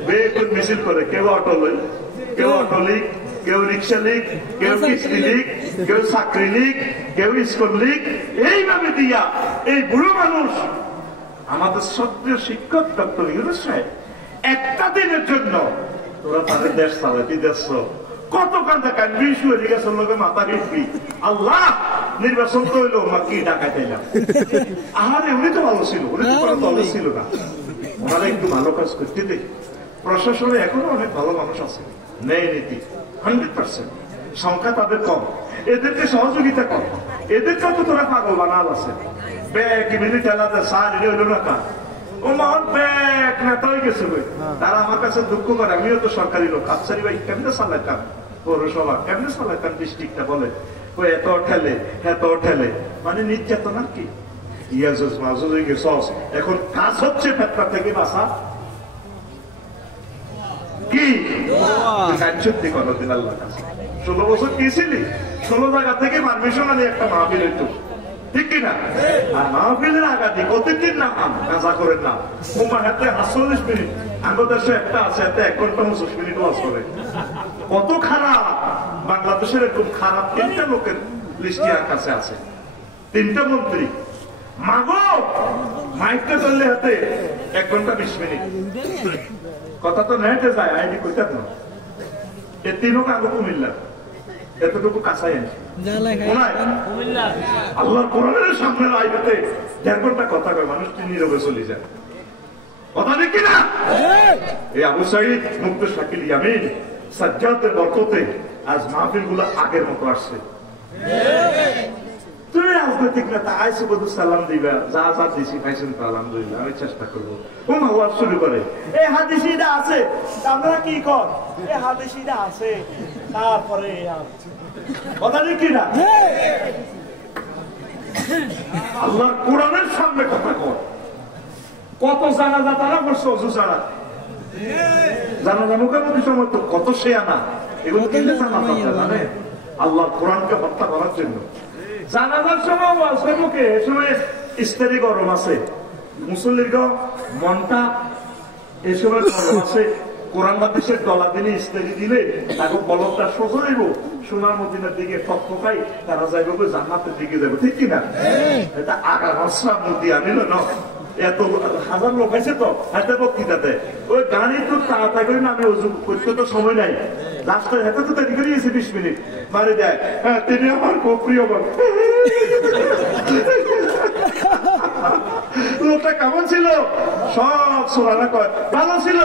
বেকুল মিছিল করে, কেউ অটো লীগ, কেউ অটো লীগ, কেউ রিক্সা লীগ, কেউ কিস্তি লীগ, কেউ চাকরি লীগ, কেউ স্কুল লীগ, এইভাবে দিয়া এই বুড়ো মানুষ আমাদের শ্রদ্ধেয় শিক্ষক ডক্টর ইউনূস সাহেব একটা দিনের জন্য তোরা তাদের দেশ চালাতে যাচ্ছ, কত কান্দা কান্দবি, শুয়ে গেছে লোকে মাথা হিটবি। আল্লাহ নির্বাচন তো হইলো কি ডাকাইতাইলাম। আহারে উনি তো ভালো ছিল, উনি তো কোনো দলে ছিল না, ওনারা একটু ভালো কাজ করতে দেয়। প্রশাসনে এখনো অনেক ভালো মানুষ আছে, ন্যায় নীতি 100%, সংখ্যা তাদের কম, এদেরকে সহযোগিতা কম, এদেরকেও তো তোরা পাগল বানাল আছে। ব্যাগ মিনিট এলাতে সার এটা হইল না কার ও মহন ব্যাগ নেতা হয়ে গেছে বই। তারা আমার কাছে দুঃখ করে, আমিও তো সরকারি লোক, আফসারি ভাই কেমনে চালাইতাম পৌরসভা, কেমনে চালাইতাম ডিস্ট্রিক্টটা, বলে ও এত ঠেলে এত ঠেলে, মানে নির্যাতন আর কি। ইয়াজুজ মাজুজ হয়ে গেছস, এখন কাজ হচ্ছে ফেতনা থেকে বাঁচা। কি সত্যি কথা দিন আল্লাহ কাছে 16 বছর গিয়েছিলি, 16 জায়গা থেকে পারমিশন আনি একটা মাহফিল হইতো, ঠিক কিনা? আর মাহফিলের আগাদি প্রতিদিন না কাজা করেন না, তোমার হাতে 48 মিনিট, আমাদের দেশে একটা আছে এতে 1 ঘন্টা 29 মিনিট ওয়াজ করে। কত খারাপ! বাংলাদেশের এরকম খারাপ 3টা লোকের লিস্টে কাছে আছে, 3টা মন্ত্রী। মাগো মাইকটা চললে হাতে 1 ঘন্টা 20 মিনিট, কথা তো নেটে যায়, আইডি কইতাম না। এ 3ও কাগজ কুমিল্লা, এতটুকু কাছাই আনছে আল্লাহর কোরআনের সামনে আইতে 1.5 ঘন্টা কথা কয়, মানুষ নীরবে চলে যায়। কথা দেখি না? এই আবু সাঈদ মুক্ত শাকিল ইয়ামিন সাজ্জাদের বরকতে আজ মাহফিল গুলো আগের মতো আসছে। তুমি রাজনৈতিক নেতা আইসে বধু সালাম দিবা, যা যা দিছি পাইছেন তো আলহামদুলিল্লাহ, আমি চেষ্টা করবো। ও ওয়াজ শুরু করে, এই হাদিসিটা আছে, আমরা কি কর, এই হাদিসিটা আছে, তারপরে কথা দেখি না? আল্লাহর কোরআনের সামনে কথা কর। কত জানাজা তারা করছে অজু ছাড়া, জানাজা মুখোমুখি সময় তো কত সে আনা, এগুলো কিনলে জানাজা জানে আল্লাহর কোরআনকে হত্যা করার জন্য। জানাজার সময় আছে মুখে, এ সময় ইস্তারি গরম আছে, মুসল্লির মনটা এ সময় গরম আছে। কোরআন হাদিসের গলা দিলে ইস্তারি দিলে তাকে বলবটা সোজা হইব, সোনার মদিনার দিকে টকটকাই তারা যাইব জান্নাতের দিকে যাবো, ঠিক কিনা? এটা আগা মশলা মুদি আনিল না, এত হাজার লোক আছে তো হাতে বক্তৃতাতে, ওই গাড়ি তো তাড়াতাড়ি করে নামে ওজু করতে তো সময় নাই, রাস্তায় হাতে তো দেরি করে গেছে 20 মিনিট মারি দেয়। হ্যাঁ, তিনি আমার খুব প্রিয় লোকটা কেমন ছিল? সব সোনারা কয় ভালো ছিল।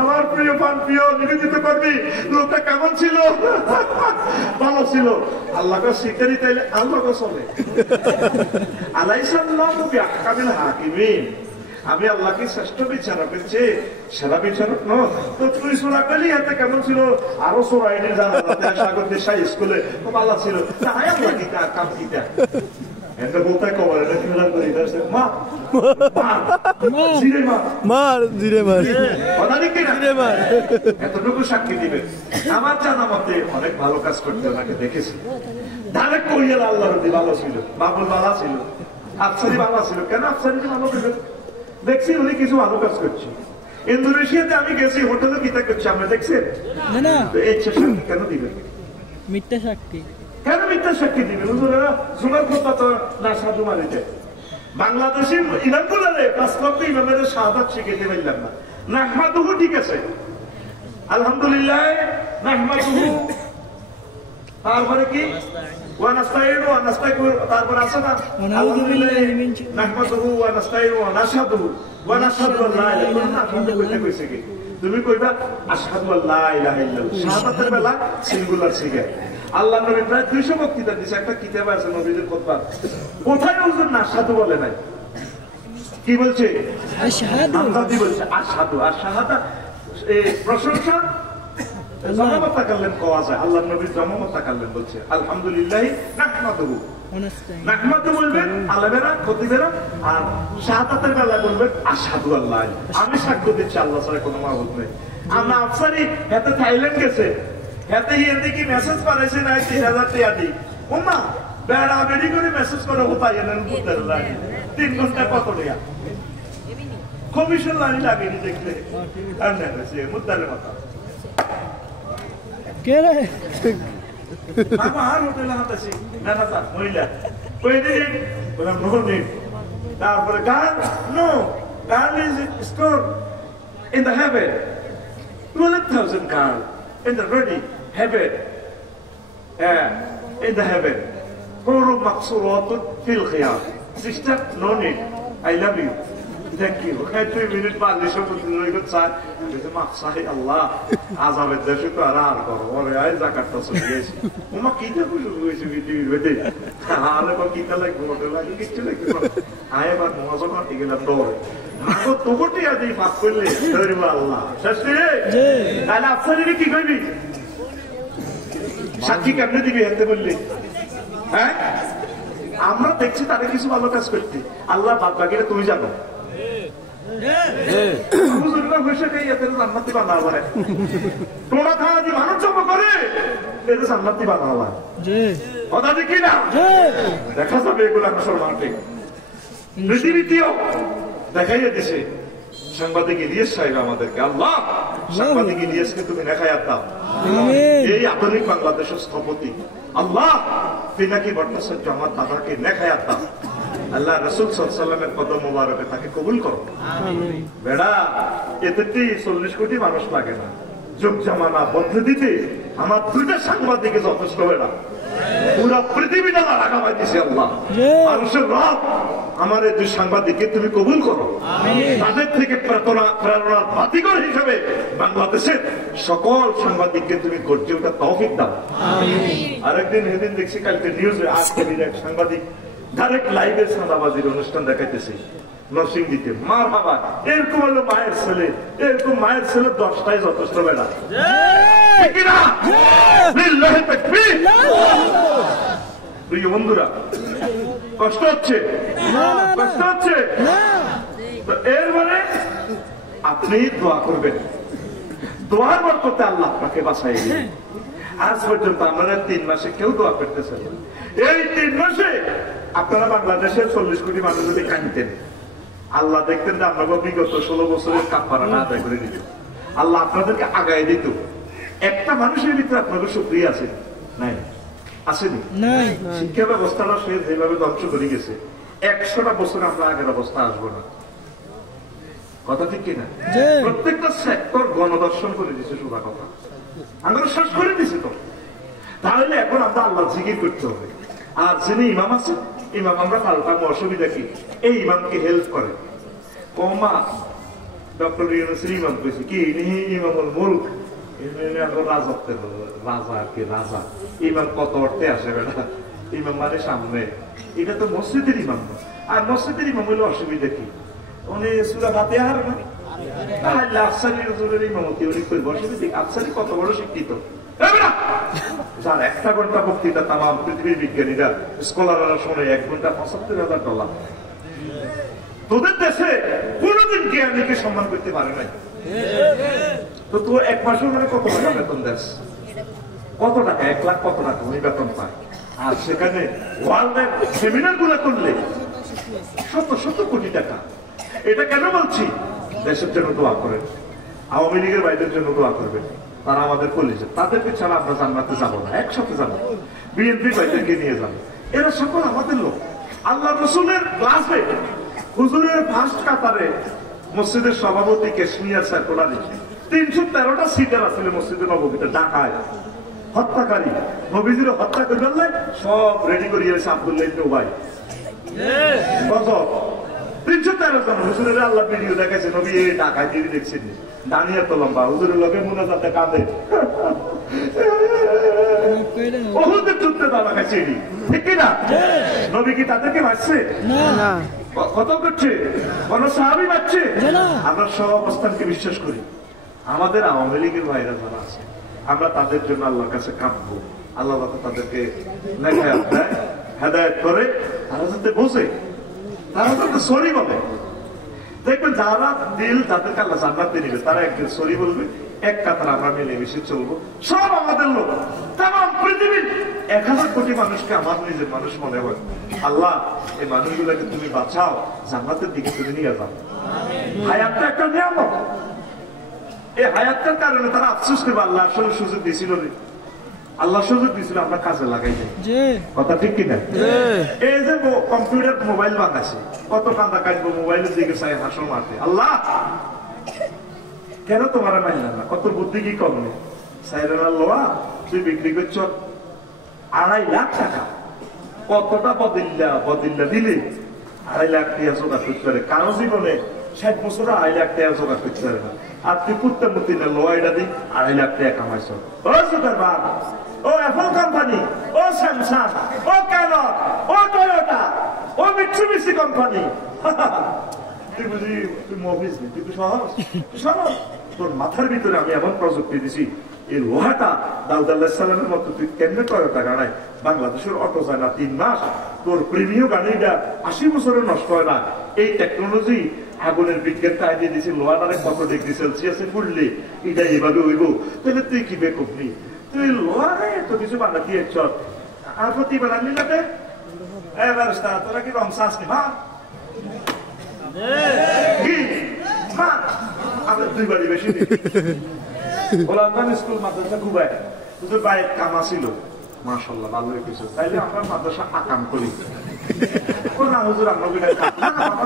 আমার প্রিয় পান প্রিয় নিবেদিত করবি, লোকটা কেমন ছিল? ভালো ছিল। আল্লাহকে শিকারি তাইলে আল্লাহকে চলে। আলাইসাল্লাহু বিআহকামিল হাকিমিন, আমি আল্লাহকে শ্রেষ্ঠ বিচারকের চেয়ে সেরা বিচারক ন। তো তুই সোনা পেলি হাতে কেমন ছিল? আরো সোরাইনি জানা সাগর দেশাই স্কুলে খুব আল্লাহ ছিল, তাই আল্লাহ কিতা কাম কিতা একটা বলতে কবর এতটুকু সাক্ষী দিবেন। আমার জানা মতে অনেক ভালো কাজ করতে ওনাকে দেখেছি। ডাইরেক্ট কইয়াল আল্লাহ রবি ভালো ছিল, বাবুল ভালো ছিল, আফসারি ভালো ছিল। কেন আফসারি ভালো দেবেন? দেখছি উনি কিছু ভালো কাজ করছে। ইন্দোনেশিয়াতে আমি গেছি, হোটেলে কিতা করছি আমরা দেখছেন। কেন দিবেন মিথ্যা সাক্ষী? কেন মিথ্যা সাক্ষী দিবেন? জুমার কথা তো না সাধু মারিতে বাংলাদেশের ইমামগুলো 5 লক্ষ ইমামের শাহাদাত শিখাইতে পারলাম না। নাহমাদুহু ঠিক আছে, আলহামদুলিল্লাহ নাহমাদুহু, তারপরে কি ওয়া নাস্তাইনু ওয়া নাস্তাগফির, তারপর আছে না আলহামদুলিল্লাহ নাহমাদুহু ওয়া নাস্তাইনু ওয়া নাশহাদু ওয়া নাশহাদু আল্লা ইলাহা ইল্লাল্লাহ। কইছে কি তুমি কইবা আশহাদু আল্লা ইলাহা ইল্লাল্লাহ, শাহাদাতের বেলা সিঙ্গুলার শিখায়। আল্লাহ নবী প্রায় 200 বক্তৃতা দিয়েছে, একটা কিতাব আছে নবীদের খুতবা, কোথায় ওজন আশহাদু বলে নাই। কি বলছে? আশহাদু বলছে, আশহাদু। আর শাহাদা প্রশংসা জমামত করলেন কোয়া যায়, আল্লাহ নবী জমামত করলেন বলছে আলহামদুলিল্লাহ নাহমাদুহু, নাহমাদু বলবেন আলেমেরা খতিবেরা, আর শাহাদাতের বেলা বলবেন আশহাদু আল্লাহ, আমি সাক্ষ্য দিচ্ছি আল্লাহ ছাড়া কোনো মাবুদ নেই। আমরা আফসারি এতে থাইল্যান্ড গেছে, এতে হিন্দি কি মেসেজ পাঠাইছে না 3000 টাকা দিই, ওমা বেড়া বেড়ি করে মেসেজ করে হতাই এনেন বুদ্ধের লাগে 3 ঘন্টা কত টাকা কমিশন লাইন লাগিয়ে দেখলে আর না হয়েছে মুদ্দারের মাথা কে রে আমার হোটেলে হাতাছি না না তা মহিলা কই দিন বললাম নো, তারপরে গান নো, গান is store in the heaven, 12,000 girls in the ready heaven, in the heaven, huru maqsuratun fil khiyam. Sister, no need, I love you, thank you. Okay, 2 minutes বাদে সব দুইজন চায় যে মাফসাহি আল্লাহ আযাবের দেশে তো আর করো ওরে আই যাকাতটা চলে গেছে ওমা কিটা খুশি হইছে ভিডিও বেদে আলে বা কিটা লাগবে ওটা লাগে কিচ্ছু লাগবে আয় বা মজা করতে গেলাম দৌড়ে আগো তোবটি আদি মাফ করলে ধরিব আল্লাহ শাস্তি জি তাহলে আফসারিরে কি কইবি সাক্ষী কেমনে দিবি এতে বললি হ্যাঁ আমরা দেখছি তাদের কিছু ভালো কাজ করতে, আল্লাহ বাদ বাকিটা তুমি জানো। হুজুররা বসে খাই এতে জান্নাতি বানাও হয়, তোমরা খাওয়া দিয়ে মানুষ জমা করে এতে জান্নাতি বানাও হয়। কথা ঠিক কিনা? দেখা যাবে এগুলো মুসলমানকে। পৃথিবীতেও দেখাইয়া দিছে সাংবাদিক ইলিয়াস সাহেব আমাদেরকে, আল্লাহ সাংবাদিক ইলিয়াসকে তুমি দেখাইয়া দাও, এই আধুনিক বাংলাদেশের স্থপতি। আল্লাহ পিনাকি ভট্টাচার্য আমার দাদাকে দেখাইয়া দাও, আল্লাহ রাসূল সাল্লাল্লাহু আলাইহি ওয়াসাল্লামের কদম মোবারকে তাকে কবুল করো। বেড়া এতে 40 কোটি মানুষ লাগে না, যুগ জামানা বদলে দিতে আমার 2টা সাংবাদিকে যথেষ্ট। বেড়া পুরা পৃথিবীটা রাখা পাইতেছে আল্লাহ মানুষের রব, আমার এই 2 সাংবাদিককে তুমি কবুল করো, তাদের থেকে প্রেরণার বাতিঘর হিসেবে বাংলাদেশের সকল সাংবাদিককে তুমি গর্জে ওঠা তৌফিক দাও। আরেকদিন সেদিন দেখছি কালকে নিউজে আজকে এক সাংবাদিক ডাইরেক্ট লাইভে চাঁদাবাজির অনুষ্ঠান দেখাইতেছে নরসিংদীতে। মা বাবা এরকম হলো মায়ের ছেলে, এরকম মায়ের ছেলে 10টাই যথেষ্ট। বেড়া প্রিয় বন্ধুরা, কষ্ট হচ্ছে, কষ্ট হচ্ছে। এর মানে আপনি দোয়া করবেন, দোয়ার বরকতে আল্লাহ আপনাকে বাঁচাই দিবেন। আজ পর্যন্ত আমরা 3 মাসে কেউ দোয়া করতেছেন, এই 3 মাসে আপনারা বাংলাদেশের 40 কোটি মানুষ যদি কাঁদতেন, আল্লাহ দেখতেন যে আমরা বিগত 16 বছরের কাফারা না আদায় করে দিত, আল্লাহ আপনাদেরকে আগায় দিত। একটা মানুষের ভিতরে আপনাদের শুকরিয়া আছে নাই? আসেনি? শিক্ষা ব্যবস্থাটা সে যেভাবে ধ্বংস করে গেছে, 100টা বছর আমরা আগের অবস্থা আসবো না। কথা ঠিক কিনা? প্রত্যেকটা সেক্টর গণদর্শন করে দিচ্ছে, সোজা কথা আমরা শেষ করে দিছি। তো তাহলে এখন আমরা আল্লাহ জিকির করতে হবে। আর যিনি ইমাম আছে, ইমাম আমরা পাল্টাবো, অসুবিধা কি? এই ইমামকে হেল্প করে কমা ডক্টর ইউনুসের ইমাম কইছে কি ইমামুল মুলক, রাজত্বের রাজা আর কি রাজা। ইমাম কত অর্থে আসে বেটা? ইমাম মানে সামনে, এটা তো মসজিদের ইমাম না। আর মসজিদের ইমাম হইলে অসুবিধা কি? উনি সূরা ফাতিহা আর মানে তাহলে আফসারির হুজুরের ইমামতি উনি করবে, অসুবিধা? আফসারি কত বড় শিক্ষিত, যার 1 ঘন্টা বক্তৃতা তামাম পৃথিবীর বিজ্ঞানীরা স্কলাররা শোনে, 1 ঘন্টা $75,000। তোদের দেশে কোনদিন জ্ঞানীকে সম্মান করতে পারে নাই। তো তুই 1 মাসের মানে কত টাকা বেতন দেশ? কত টাকা? 1 লাখ কত টাকা উনি বেতন পায়। আর সেখানে ওয়ার্ল্ডের সেমিনার গুলো করলে 100 কোটি টাকা। এটা কেন বলছি? দেশের জন্য দোয়া করেন, আওয়ামী লীগের বাইরের জন্য দোয়া করবেন, তারা আমাদের কলিজা, তাদেরকে ছাড়া আমরা জান্নাতে যাবো না। একসাথে যাবো, বিএনপি ভাইদেরকে নিয়ে যাবো, এরা সকল আমাদের লোক। আল্লাহ রসুলের ক্লাসে হুজুরের ফার্স্ট কাতারে মসজিদের সভাপতি কাশ্মীর সার্কুলার 313টা সিটার আসলে মসজিদে নববীতে ঢাকায় হত্যাকারী নবীজির হত্যা করে ফেললে সব রেডি করিয়ে আব্দুল্লাহ ইবনে উবাই। কত? 313 জন হুজুরের আল্লাহ ভিডিও দেখাইছে, নবী এই ঢাকায় টিভি দেখছেন, দাঁড়িয়ে তো লম্বা হুজুরের লোকে মুনাজাতে কাঁদে, ওহুদের যুদ্ধে তারা খাইছে, ঠিক কিনা? নবী কি তাদেরকে মারছে? কত করছে? কোন সাহাবী মারছে? আমরা সব অবস্থানকে বিশ্বাস করি। আমাদের আওয়ামী লীগের ভাইরা যারা আছে, আমরা তাদের জন্য আল্লাহর কাছে কাঁদবো, আল্লাহ তাদেরকে হেদায়েত করে, তারা যাতে বোঝে, তারা যাতে সরি বলে। দেখবেন যারা দিল যাদেরকে আল্লাহ জান্নাতে নিবে, তারা একদিন সরি বলবে, এক কাতার আমরা মিলেমিশে চলবো, সব আমাদের লোক। তামাম পৃথিবীর 1000 কোটি মানুষকে আমার নিজের মানুষ মনে হয়। আল্লাহ এই মানুষগুলোকে তুমি বাঁচাও, জান্নাতের দিকে তুমি নিয়ে যাও। হায়াতটা একটা নিয়ামত, এই হায়াতটার কারণে তারা আফসোস করবে, আল্লাহ আসলে সুযোগ দিয়েছিল, আল্লাহ সুযোগ দিয়েছিল, আমরা কাজে লাগাই যাই। কথা ঠিক কিনা? এই যে কম্পিউটার মোবাইল বানাইছে, কত কান্দা কাটবো মোবাইলের দিকে চাই, হাসো মাঠে। আল্লাহ কেন তোমারা মানলাম না? কত বুদ্ধি কি কম নেই? লোয়া তুই বিক্রি করছ 2.5 লাখ টাকা, কতটা বদিল্লা দিলে 2.5 লাখ টাকা জোগাড় করতে পারে? কারো জীবনে 60 বছর 2.5 লাখ টাকা জোগাড় করতে পারে না। আর তুই কুত্তা মুতি না লোয়া এটা দিই 2.5 লাখ টাকা কামাইছ। ও সুতার বাপ, ও অ্যাপল কোম্পানি, ও স্যামসাং, ও ক্যানন, ও টয়োটা, ও মিৎসুবিশি কোম্পানি, তুই বুঝি তুই মফিস নেই, তুই সহজ সহজ। তোর মাথার ভিতরে আমি এমন প্রযুক্তি দিছি, এই লোহাটা দাউদ আলাইহিস সালামের মতো তুই কেমনে টয়োটা গাড়াই বাংলাদেশের অটো যায় না 3 মাস তোর প্রিমিয় গাড়িটা 80 বছরের নষ্ট হয় না এই টেকনোলজি আগুনের বিজ্ঞানটা আইডিয়া দিয়েছে লোহাটারে কত ডিগ্রি সেলসিয়াসে ফুললে এটা এইভাবে হইব তাহলে তুই কি বেকুবনি তুই লোহারে এত কিছু বানাতে চল আর প্রতি বানালি লাগে এবার তোরা কি রং চাস নি আমরা 2 বাড়ি বেশি গোলামগঞ্জ স্কুল মাদ্রাসা খুবাই তোদের বাইক কামা ছিল মাশাআল্লাহ ভালো কিছু তাইলে আমরা মাদ্রাসা আকাম করি না হুজুর আমরা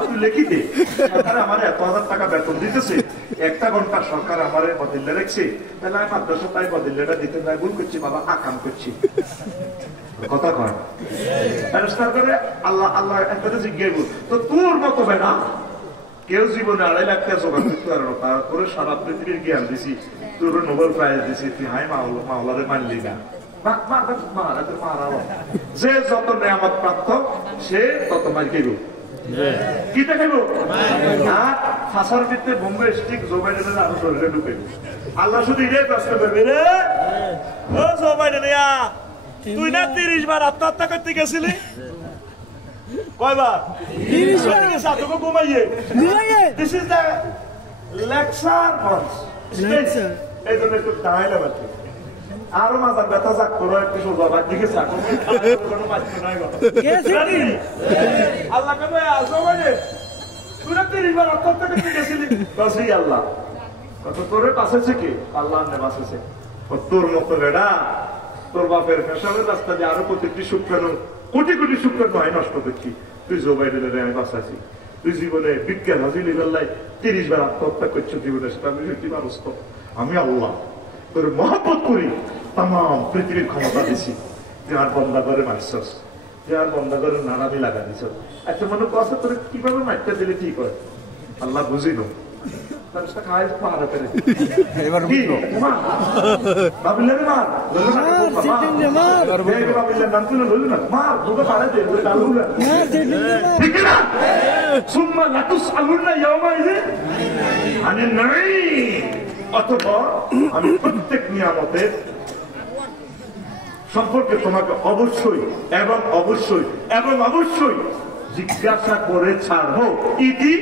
তুই লেখি দে সরকার আমার 1,000 টাকা বেতন দিতেছে 1 ঘন্টা সরকার আমার বদলে রাখছে তাহলে আমি মাদ্রাসা তাই বদলেটা দিতে না ভুল করছি বাবা আকাম করছি কথা কয় করে আল্লাহ আল্লাহ একটা জিজ্ঞেস তো তোর মতো বেড়া কেউ জীবনে 2.5 লাখ টাকা জোগাড় করতে পারো তারপরে সারা পৃথিবীর জ্ঞান দিছি তোর নোবেল প্রাইজ দিছি তুই হাই মাওলারে মানলি না যে যত নিয়ামত প্রাপ্ত সে তত মার খাইব কি দেখাইব আর ফাঁসার ভিত্তিতে বোম্বে স্টিক জো বাইডেনের আরো শরীরে ঢুকে আল্লাহ শুধু এটাই প্রশ্ন করবে রে ও জো বাইডেন তুই না 30 বার আত্মহত্যা করতে গেছিলি কয়বার 30 বার গেছে তোকে ঘুমাইয়ে this is the lecture boss lecture এই জন্য একটু দাঁড়াইলে বাকি আরো মাথার ব্যথা যাক করো একটু সোজা বাদ দিকে চাক কোনো মাছতে নাই আল্লাহ কবে আসো মানে তুই না 30 বার আত্মহত্যা করতে গেছিলি বসি আল্লাহ কত তোরে পাশেছে কি আল্লাহ নে পাশেছে তোর মতো বেড়া তোর বাপের পেশাবের রাস্তা দিয়ে আরো প্রত্যেকটি শুক্রাণু কোটি কোটি শুক্রাণু হয় নষ্ট করছি তুই জো বাইডেনের আমি বাঁচাছি তুই জীবনে বিজ্ঞান হাজিলি বেল্লাই 30 বার আত্মহত্যা করছো জীবনে সেটা আমি সত্যি মানুষ তো আমি আল্লাহ তোর মহব্বত করি তাম পৃথিবীর ক্ষমতা দিছি তুই আর বন্ধা করে মারছস তুই আর বন্ধা করে নানাবি লাগা দিছ একটা মনে কথা তোর কিভাবে মারতে দিলে ঠিক হয় আল্লাহ বুঝিল অথবা আমি প্রত্যেক নিয়ামতের সম্পর্কে তোমাকে অবশ্যই এবং অবশ্যই এবং অবশ্যই জিজ্ঞাসা করে ছাড়বো ইতি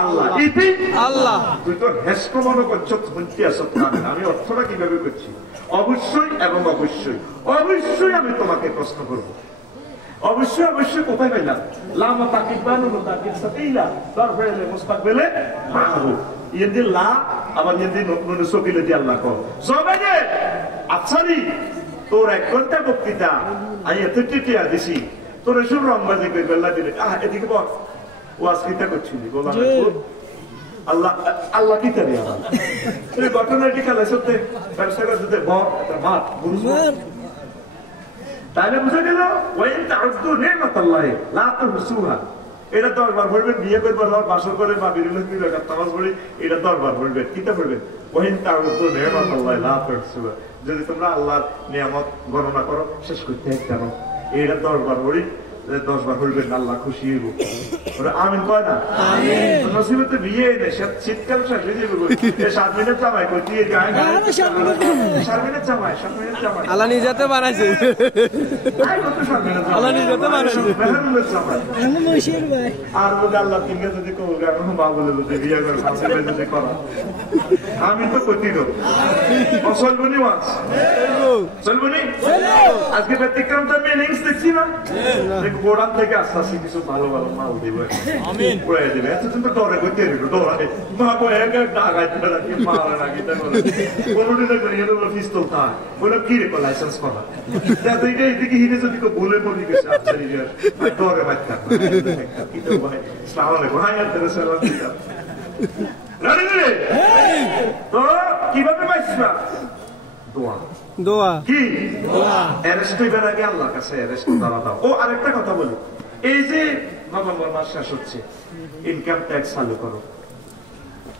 আল্লাহ ইতি আল্লাহ তুই তো হেস্ক মনে করছো শুনতে আসো আমি অর্থটা কিভাবে করছি অবশ্যই এবং অবশ্যই অবশ্যই আমি তোমাকে প্রশ্ন করবো অবশ্যই অবশ্যই কোথায় পেলাম লামা তাকিদ বানুন তাকিদ সাকিলা তারপরে মুস্তাকবিলে মাহু ইয়েদি লা আবার ইয়েদি নুন সকিলে দি আল্লাহ কো জবানে আছারি তোর 1 ঘন্টা বক্তৃতা আই এত টিটিয়া দিছি তোর এসব রংবাজি কই বেলা দিলে এদিকে বল ওয়াজ কিতা করছিলি বলা আল্লাহ আল্লাহ কি করে আমার এই ঘটনাটি খেলা সত্যি ব্যবসা করতে বল একটা মার তাহলে বুঝা গেল ওয়াইন তাউযু নি'মাতাল্লাহি লা তুহসুহা এটা দরবার বলবেন বিয়ে করবার হওয়ার বাসর করে বা বিরুলকি রাখা তামাজ বলি এটা দরবার বলবেন কিতা বলবেন ওয়াইন তাউযু নি'মাতাল্লাহি লা তুহসুহা যদি তোমরা আল্লাহর নিয়ামত গণনা করো শেষ করতে পারো এটা দরবার বলি 10 বার বলবেন আল্লাহ খুশি হইব ওরা আমিন কয় না আমিন নসিবতে বিয়ে নেই শীতকাল শেষ হয়ে যাবে 7 মিনিট জামাই কই দিয়ে গায় 7 মিনিট জামাই 7 মিনিট জামাই আল্লাহ নিজেতে বানাইছে আই কত 7 মিনিট আল্লাহ নিজেতে বানাইছে মেহরুল জামাই আমি মশির ভাই আর বলে আল্লাহ তিনকে যদি কও গায় মা বলে যদি বিয়ে করে ফাঁসি যদি করা আমি তো কইতি না অসলবনি ওয়াজ চলবনি আজকে ব্যতিক্রম তো মিনিংস দেখছি না কোরআন থেকে আস্তে আস্তে কিছু ভালো ভালো মাল দিব আমিন পড়ে দিবে এতদিন তো ডরে করতে রইল ডরে মা কো এক ডাগাইতে রাখি মারা রাখি তা বলে কোনদিন তো এর উপর পিস্তল তা বলে কি রে লাইসেন্স করা তাতে এইদিকে হিরে যদি কো বলে পড়ি গেছে আচ্ছারি রে ডরে মাত্তা কি তো ভাই আসসালামু আলাইকুম হাই আদরে সালাম দিতা রানি রে তো কিভাবে পাইছবা দোয়া দোয়া কি দোয়া এরেস্ট কইবার আগে আল্লাহর কাছে এরেস্ট করা দাও ও আরেকটা কথা বলি এই যে নভেম্বর মাস শেষ হচ্ছে ইনকাম ট্যাক্স চালু করো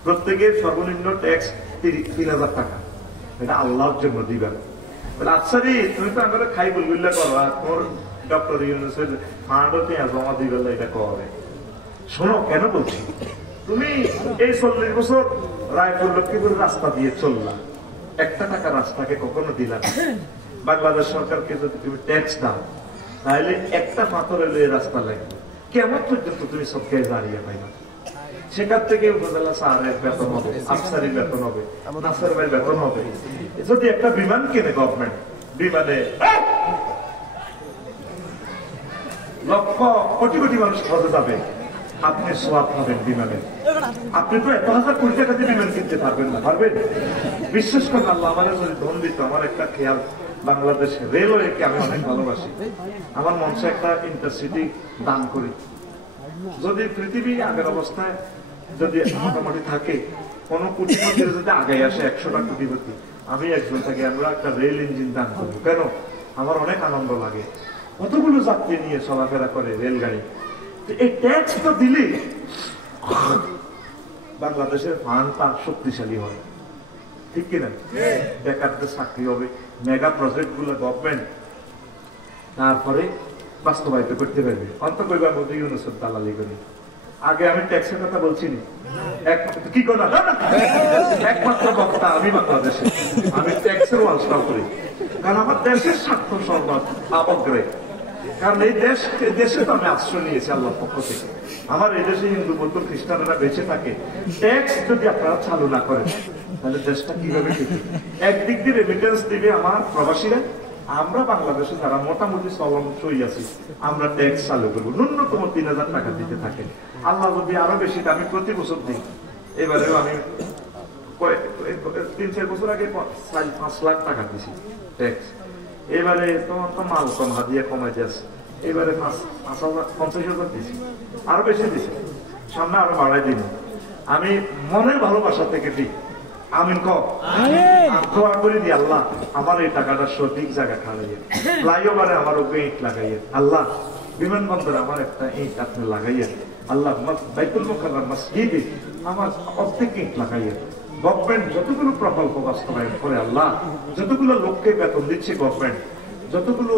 প্রত্যেকের সর্বনিম্ন ট্যাক্স 3000 টাকা এটা আল্লাহর জন্য দিবা বলে আচ্ছা রে তুমি তো আমরা খাই বলবিল্লা করো আর তোর ডক্টর ইউনুসের ফান্ডতে জমা দিবেলা এটা করে শোনো কেন বলছি তুমি এই 40 বছর রায়পুর লক্ষ্মীপুর রাস্তা দিয়ে চললা একটা টাকা রাস্তাকে কখনো দিলা না। বাংলাদেশ সরকারকে যদি তুমি ট্যাক্স দাও তাহলে একটা পাথরে লয়ে রাস্তা লাগবে, কেমন পর্যন্ত তুমি সবকে দাঁড়িয়ে পাইবা। সেখান থেকে উপজেলা স্যারের বেতন হবে, আফসারির বেতন হবে, নাসের ভাইয়ের বেতন হবে। যদি একটা বিমান কেনে গভর্নমেন্ট, বিমানে লক্ষ কোটি কোটি মানুষ হজে যাবে, আপনি সোয়াব পাবেন বিমানে। আপনি তো 1,000 কোটি টাকা দিয়ে বিমান কিনতে পারবেন না, পারবেন? বিশ্বাস করেন, আল্লাহ আমাদের যদি ধন দিত, আমার একটা খেয়াল, বাংলাদেশ রেলওয়েকে আমি অনেক ভালোবাসি। আমার মঞ্চে একটা ইন্টারসিটি দান করি। যদি পৃথিবী আগের অবস্থায় যদি মোটামুটি থাকে, কোন কোটিপতি যদি আগে আসে 100টা কোটিপতি, আমি একজন থাকি, আমরা একটা রেল ইঞ্জিন দান করবো। কেন? আমার অনেক আনন্দ লাগে, কতগুলো যাত্রী নিয়ে চলাফেরা করে রেলগাড়ি। এই ট্যাক্স তো দিলে বাংলাদেশের ফান্ডটা শক্তিশালী হয়, ঠিক কিনা? বেকারদের চাকরি হবে, মেগা প্রজেক্ট গুলো গভর্নমেন্ট তারপরে বাস্তবায়িত করতে পারবে। অন্তর্গত মধ্যে ইউনুসের দালালি করি। আগে আমি ট্যাক্সের কথা বলছি না, কি কথা একমাত্র বক্তা আমি বাংলাদেশে, আমি ট্যাক্সের ওয়ালস্টাও করি, কারণ আমার দেশের স্বার্থ সর্বত আবগ্রে। কারণ এই দেশে তো আমি আশ্রয় নিয়েছি আল্লাহর পক্ষ থেকে। আমার এই দেশে হিন্দু বৌদ্ধ খ্রিস্টানরা বেঁচে থাকে, ট্যাক্স যদি আপনারা চালু না করেন তাহলে দেশটা কিভাবে টিকে? একদিক দিয়ে রেমিটেন্স দিবে আমার প্রবাসীরা, আমরা বাংলাদেশে যারা মোটামুটি চলনসই আছি আমরা ট্যাক্স চালু করবো, ন্যূনতম 3,000 টাকা দিতে থাকে। আল্লাহ যদি আরো বেশি, আমি প্রতি বছর দিই। এবারেও আমি 3-4 বছর আগে 5 লাখ টাকা দিছি ট্যাক্স। এবারে তোমার তো মাল কম, হাদিয়া কমাই যাচ্ছে, এবারে 50,000 দিছি, আরো বেশি দিছি, সামনে আরো বাড়াই দিন। আমি মনের ভালোবাসা থেকে দিই, আমিন দোয়া করে দিই, আল্লাহ আমার এই টাকাটা সঠিক জায়গা খাড়াইয়ে, ফ্লাইওভারে আমার ওকে ইট লাগাইয়ে, আল্লাহ বিমানবন্দরে আমার একটা ইট আপনি লাগাইয়ে, আল্লাহ বাইতুল মুকাররম মসজিদে আমার অর্ধেক ইট লাগাইয়ে। গভর্নমেন্ট যতগুলো প্রকল্প বাস্তবায়ন করে, আল্লাহ যতগুলো লোককে বেতন দিচ্ছে গভর্নমেন্ট, যতগুলো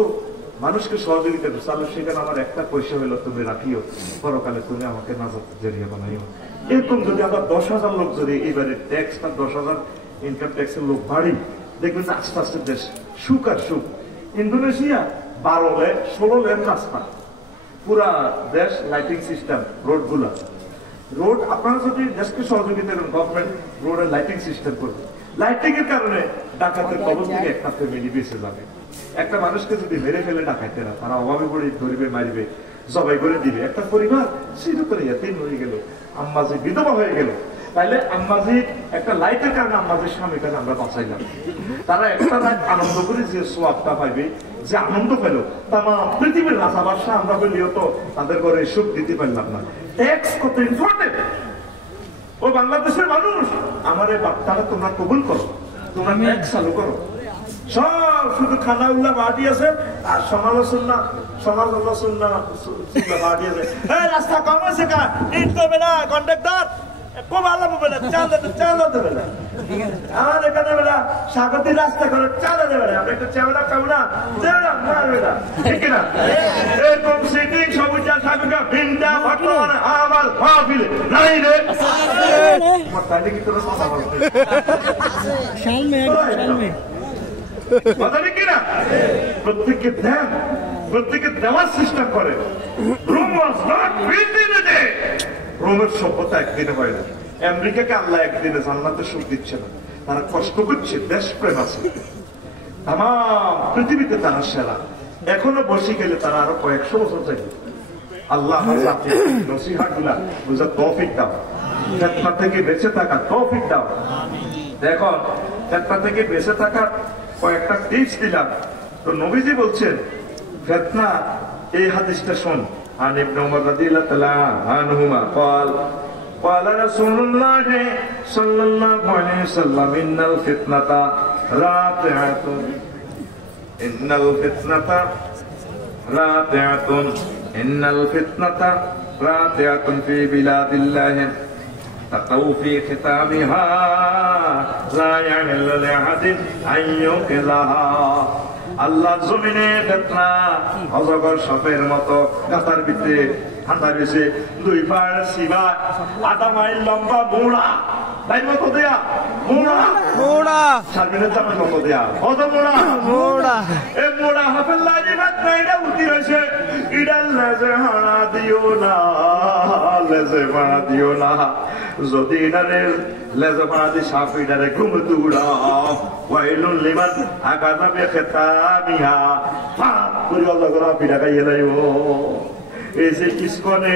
মানুষকে সহযোগিতা করছে, আল্লাহ সেখানে আমার একটা পয়সা হইলো তুমি রাখিও, পরকালে তুমি আমাকে নাজাত জরিয়া বানাইও। এরকম যদি আমরা 10,000 লোক যদি এবারে ট্যাক্সটা 10,000 ইনকাম ট্যাক্সের লোক বাড়ি, দেখবেন যে আস্তে আস্তে দেশ সুখ আর সুখ। ইন্দোনেশিয়া 12 লেন 16 লেন রাস্তা, পুরা দেশ লাইটিং সিস্টেম, রোড গুলা রোড আপনারা যদি দেশকে সহযোগিতা করেন, গভর্নমেন্ট রোডের লাইটিং সিস্টেম করবে। লাইটিং এর কারণে ডাকাতের কবল থেকে একটা ফ্যামিলি বেঁচে যাবে। একটা মানুষকে যদি মেরে ফেলে ডাকাতেরা, তারা অভাবে পড়ে ধরবে, মারবে, জবাই করে দিবে, একটা পরিবার সিধু করে ইয়াতিম হয়ে গেল, আম্মাজি বিধবা হয়ে গেল। তাইলে আম্মাজি একটা লাইটের কারণে আম্মাজির স্বামীটাকে আমরা বাঁচাইলাম। তারা একটা রাত আনন্দ করে যে সোয়াবটা পাইবে, যে আনন্দ পেল, তারা পৃথিবীর রাজা বাদশা আমরা বলিও তো তাদের ঘরে সুখ দিতে পারলাম না। ট্যাক্স কত ইম্পর্টেন্ট। ও বাংলাদেশের মানুষ, আমার এই বার্তাটা তোমরা কবুল করো, তোমরা ট্যাক্স চালু করো। সব শুধু খানা উল্লাহ বাড়ি আছে আর সমালোচনা বাড়ি আছে। রাস্তা কম আছে কা ইট করবে না কন্ডাক্টর, খুব ভালো হবে না, চাল দেবে না। আমার এখানে বেলা স্বাগতিক রাস্তা করে চালা দেবে না, আমরা একটু চেবনা কামনা দেবে না, মারবে না, ঠিক না? এরকম সিটিং সবুজা সাগুকা ভিন্ডা বর্তমানে আমার মাহফিল নাই রে। আমার তাইলে কি তোরা কথা বলতে কথা কি না? প্রত্যেককে দেন, প্রত্যেককে দেওয়ার চেষ্টা করে। রোমের সভ্যতা একদিনে হয় না। আমেরিকাকে আল্লাহ একদিনে জান্নাতে সুখ দিচ্ছে না, তারা কষ্ট করছে, দেশপ্রেম আছে। তাম পৃথিবীতে তারা সেরা। এখনো বসে গেলে তারা আরো কয়েকশো বছর যাবে। আল্লাহ আমার জাতি নসিহত গুলা বুঝা তৌফিক দাও, ফিতনা থেকে বেঁচে থাকা তৌফিক দাও। দেখো ফিতনা থেকে বেঁচে থাকার কয়েকটা টিপস দিলাম। তো নবীজি বলছেন ফিতনা, এই হাদিসটা শোন। عن ابن عمر رضي الله تعالى عنهما قال قال رسول الله صلى الله عليه وسلم إن الفتنة راتعة إن الفتنة راتعة إن الفتنة راتعة في بلاد الله تقوا في ختامها لا يحل لأحد أن يوقظها। আল্লাহ জমিনে ফিতনা অজগর সাপের মতো গাতার ভিতরে ঠান্ডা রয়েছে, 2 পাড় সিবা, 1/2 মাইল লম্বা বুড়া, তাই মত দেয়া মোড়া মোড়া সার্বিনের জামা মত দেয়া কত মোড়া মোড়া এ মোড়া হাফেল লাগি ভাত না এটা উঠি হয়েছে এটা লেজে হারা দিও না লেজে ভাড়া দিও না যদি এটারে লেজে ভাড়া দিয়ে সাপ এটারে ঘুম তুড়াও ওয়াইলুন লিমান আগানা বে খেতামিহা ফাত করে আল্লাহ করা পিঠা খাইয়ে লাইব এই যে ইসকনে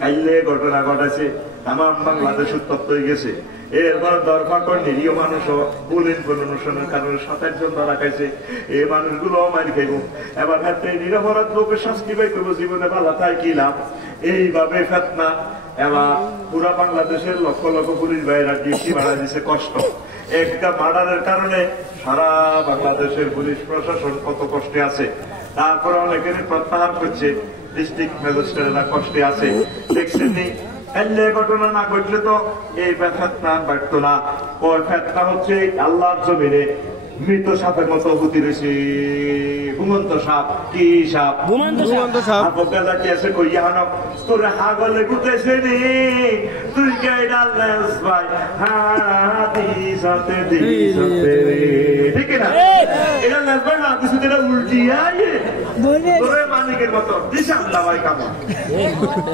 কাইলে ঘটনা ঘটাছে আমার বাংলাদেশ উত্তপ্ত হয়ে গেছে এরপর দরফাকর নিরীহ মানুষও বলেন কোন অনুষ্ঠানের কারণে 27 জন ধরা খাইছে এই মানুষগুলো মারি খাইব এবার হাতে নিরপরাধ লোকের শাস্তি পাই করবো জীবনে ভালো তাই কি লাভ এইভাবে ফেতনা এবার পুরা বাংলাদেশের লক্ষ লক্ষ পুলিশ ভাইরা ডিউটি বাড়া দিচ্ছে কষ্ট একটা মার্ডারের কারণে সারা বাংলাদেশের পুলিশ প্রশাসন কত কষ্টে আছে তারপরে অনেকের প্রত্যাহার করছে ডিস্ট্রিক্ট ম্যাজিস্ট্রেটরা কষ্টে আছে দেখছেন নি এলে ঘটনা না ঘটলে তো এই ফেতনা বাড়তো না ওর ফেতনা হচ্ছে আল্লাহর জমিনে মৃত সাপের মতো হতে রয়েছে ঘুমন্ত সাপ কি সাপ ঘুমন্ত সাপ বকালা কি আছে কইয়া হানো তোরে হাগলে গুতেছে নি তুই গাইডা লেস ভাই হাদিসাতে দিসাতে ঠিক না এটা লেস ভাই না কিছু এটা উল্টিয়া তোরে মালিকের মতো দিশা আল্লাহ ভাই কাম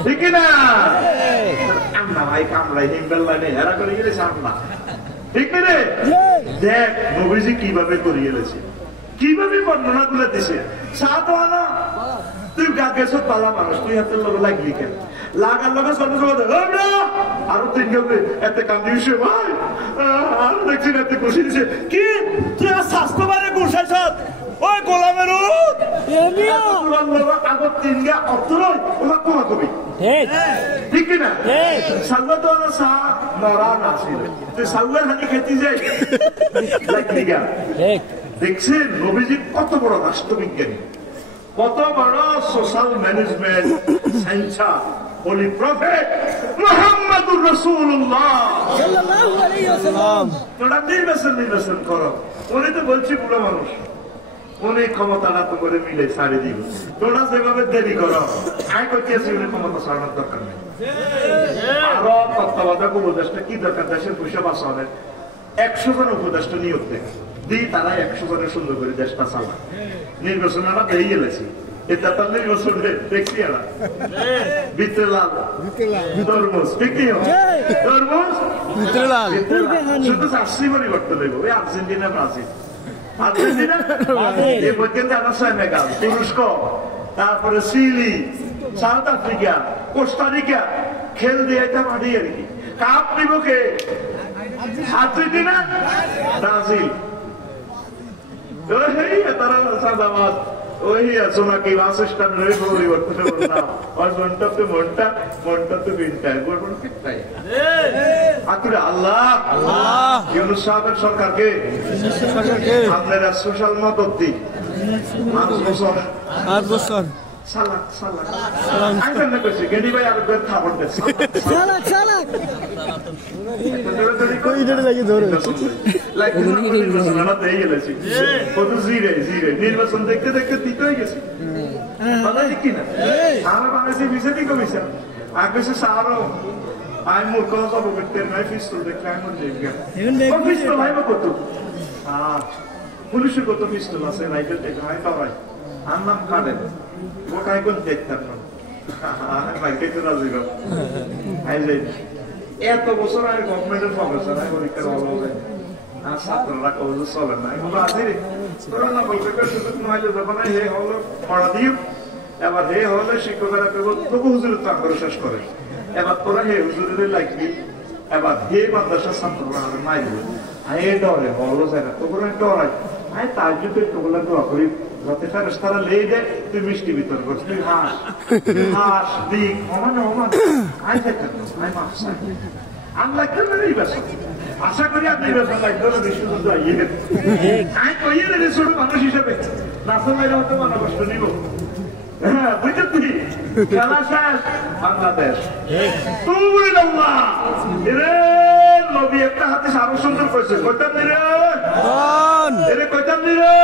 ঠিক না আল্লাহ ভাই কামলাই হিমবেল্লা নে এরা করে গেছে আল্লাহ ঠিক রে দেখ নবীজি কিভাবে করিয়ে গেছে কিভাবে বর্ণনা গুলো দিছে সাতওয়ানা তুই গাগেছো পালা মানুষ তুই হাতের লোক লাগলি কেন লাগার লোক আরো তিন গাবে এতে কান্দিছে ভাই আরো দেখছি এতে খুশি দিছে কি তুই স্বাস্থ্য বারে গুছাইছ ওই গোলামের আগত তিন গা অত্তরই ওরা কোমা কবি ঠিক না সাল্লা তো সা মরা না ছিল তুই সাল্লার হানি খেতে যাই লাগলি গা দেখছেন নবীজি কত বড় রাষ্ট্রবিজ্ঞানী কত বড় সোশ্যাল ম্যানেজমেন্ট সায়েন্সা হোলি প্রফেট মুহাম্মদুর রাসূলুল্লাহ সাল্লাল্লাহু আলাইহি ওয়াসাল্লাম তোরা নির্বাচন করো উনি তো বলছি বুড়ো মানুষ উনি ক্ষমতাটা তো করে মিলে ছাড়ি দিব তোরা যেভাবে দেরি করো আই করতেছি উনি ক্ষমতা ছাড়ানোর দরকার নেই আরো তত্ত্বাবধায়ক উপদেষ্টা কি দরকার দেশের পয়সা বাঁচানোর 100 জন উপদেষ্টা নিয়োগ দেয় দিই তারা 100 জনের সুন্দর করে দেশটা চালা নির্বাচন আমরা বেরিয়ে গেছি এটা তার নির্বাচন দেখছি এরা ভিতরে লাল তরমুজ ঠিক নেই তরমুজ ভিতরে লাল শুধু চাষি পরিবর্তন হইব ওই আর্জেন্টিনা ব্রাজিল আর্জেন্টিনা এই পর্যন্ত আমরা সেনেগাল তুরস্ক তারপরে চিলি সাউথ আফ্রিকা কোস্টারিকা খেল দিয়ে এটা মাটি আর কি কাপ নিব কে আর্জেন্টিনা ব্রাজিল তারা সাদাবাদ ওই আছো নাকি বাস স্ট্যান্ড রয়ে পরিবর্তন করলাম আর মনটা তো মনটা তো বিনটাই বলবো ঠিকটাই আতুরে আল্লাহ ইউনূস সাহেবের সরকারকে আপনারা সোশ্যাল মদত দিই 5 বছর সালাক আমি কেন করছি গেডি ভাই আর বের খাবার দিচ্ছে সালাক কই ধরে লাগি ধরে নির্বাচন দেখতে দেখতে দিতে হয়ে গেছে কথা ঠিক কিনা আমার বাংলাদেশে বিজেপি কমিশন আগে সারো আমি মূর্খ সব ব্যক্তির নয় পিস্তল দেখলে আমি পিস্তল ভাইব কত পুলিশের কত পিস্তল আছে রাইফেল দেখে আমি পাবাই আর নাম কাটেন ওটাই কোন দেখতাম না রাজি এত বছর আমি গভর্নমেন্টের প্রফেসর আমি পরীক্ষার ভালো যায় আর ছাত্ররা কবজ চলে না এগুলো আছে তোরা না বলবে সুযোগ নইলে যখন হে হলো পড়া দিও এবার হে হলে শিক্ষকেরা কেবল তবু হুজুরের তো আগ্রহ শেষ করে এবার তোরা হে হুজুরের লাগবি এবার হে মাদ্রাসার ছাত্ররা মাইবে হে ডরে হলো যায় না তবু ডরাই আমি তার যদি তোগুলা দোয়া করি যাতে তারা লেই দেয় তুই মিষ্টি বিতরণ করছিস তুই হাস দিক সমানে সমান আই দেখেন আই মাফ আমি লাগতেন না নির্বাচন আশা করি আর নির্বাচন লাগতো না বিশ্বযুদ্ধ আইয়ে আমি কইয়ে দেবে ছোট মানুষ হিসেবে নাচন বাইরে হতে মানা কষ্ট নিব হ্যাঁ বুঝতে তুই খেলা শেষ বাংলাদেশ তুই রে নবী একটা হাতে আরো সুন্দর করছে কইতাম নি রে কইতাম নি রে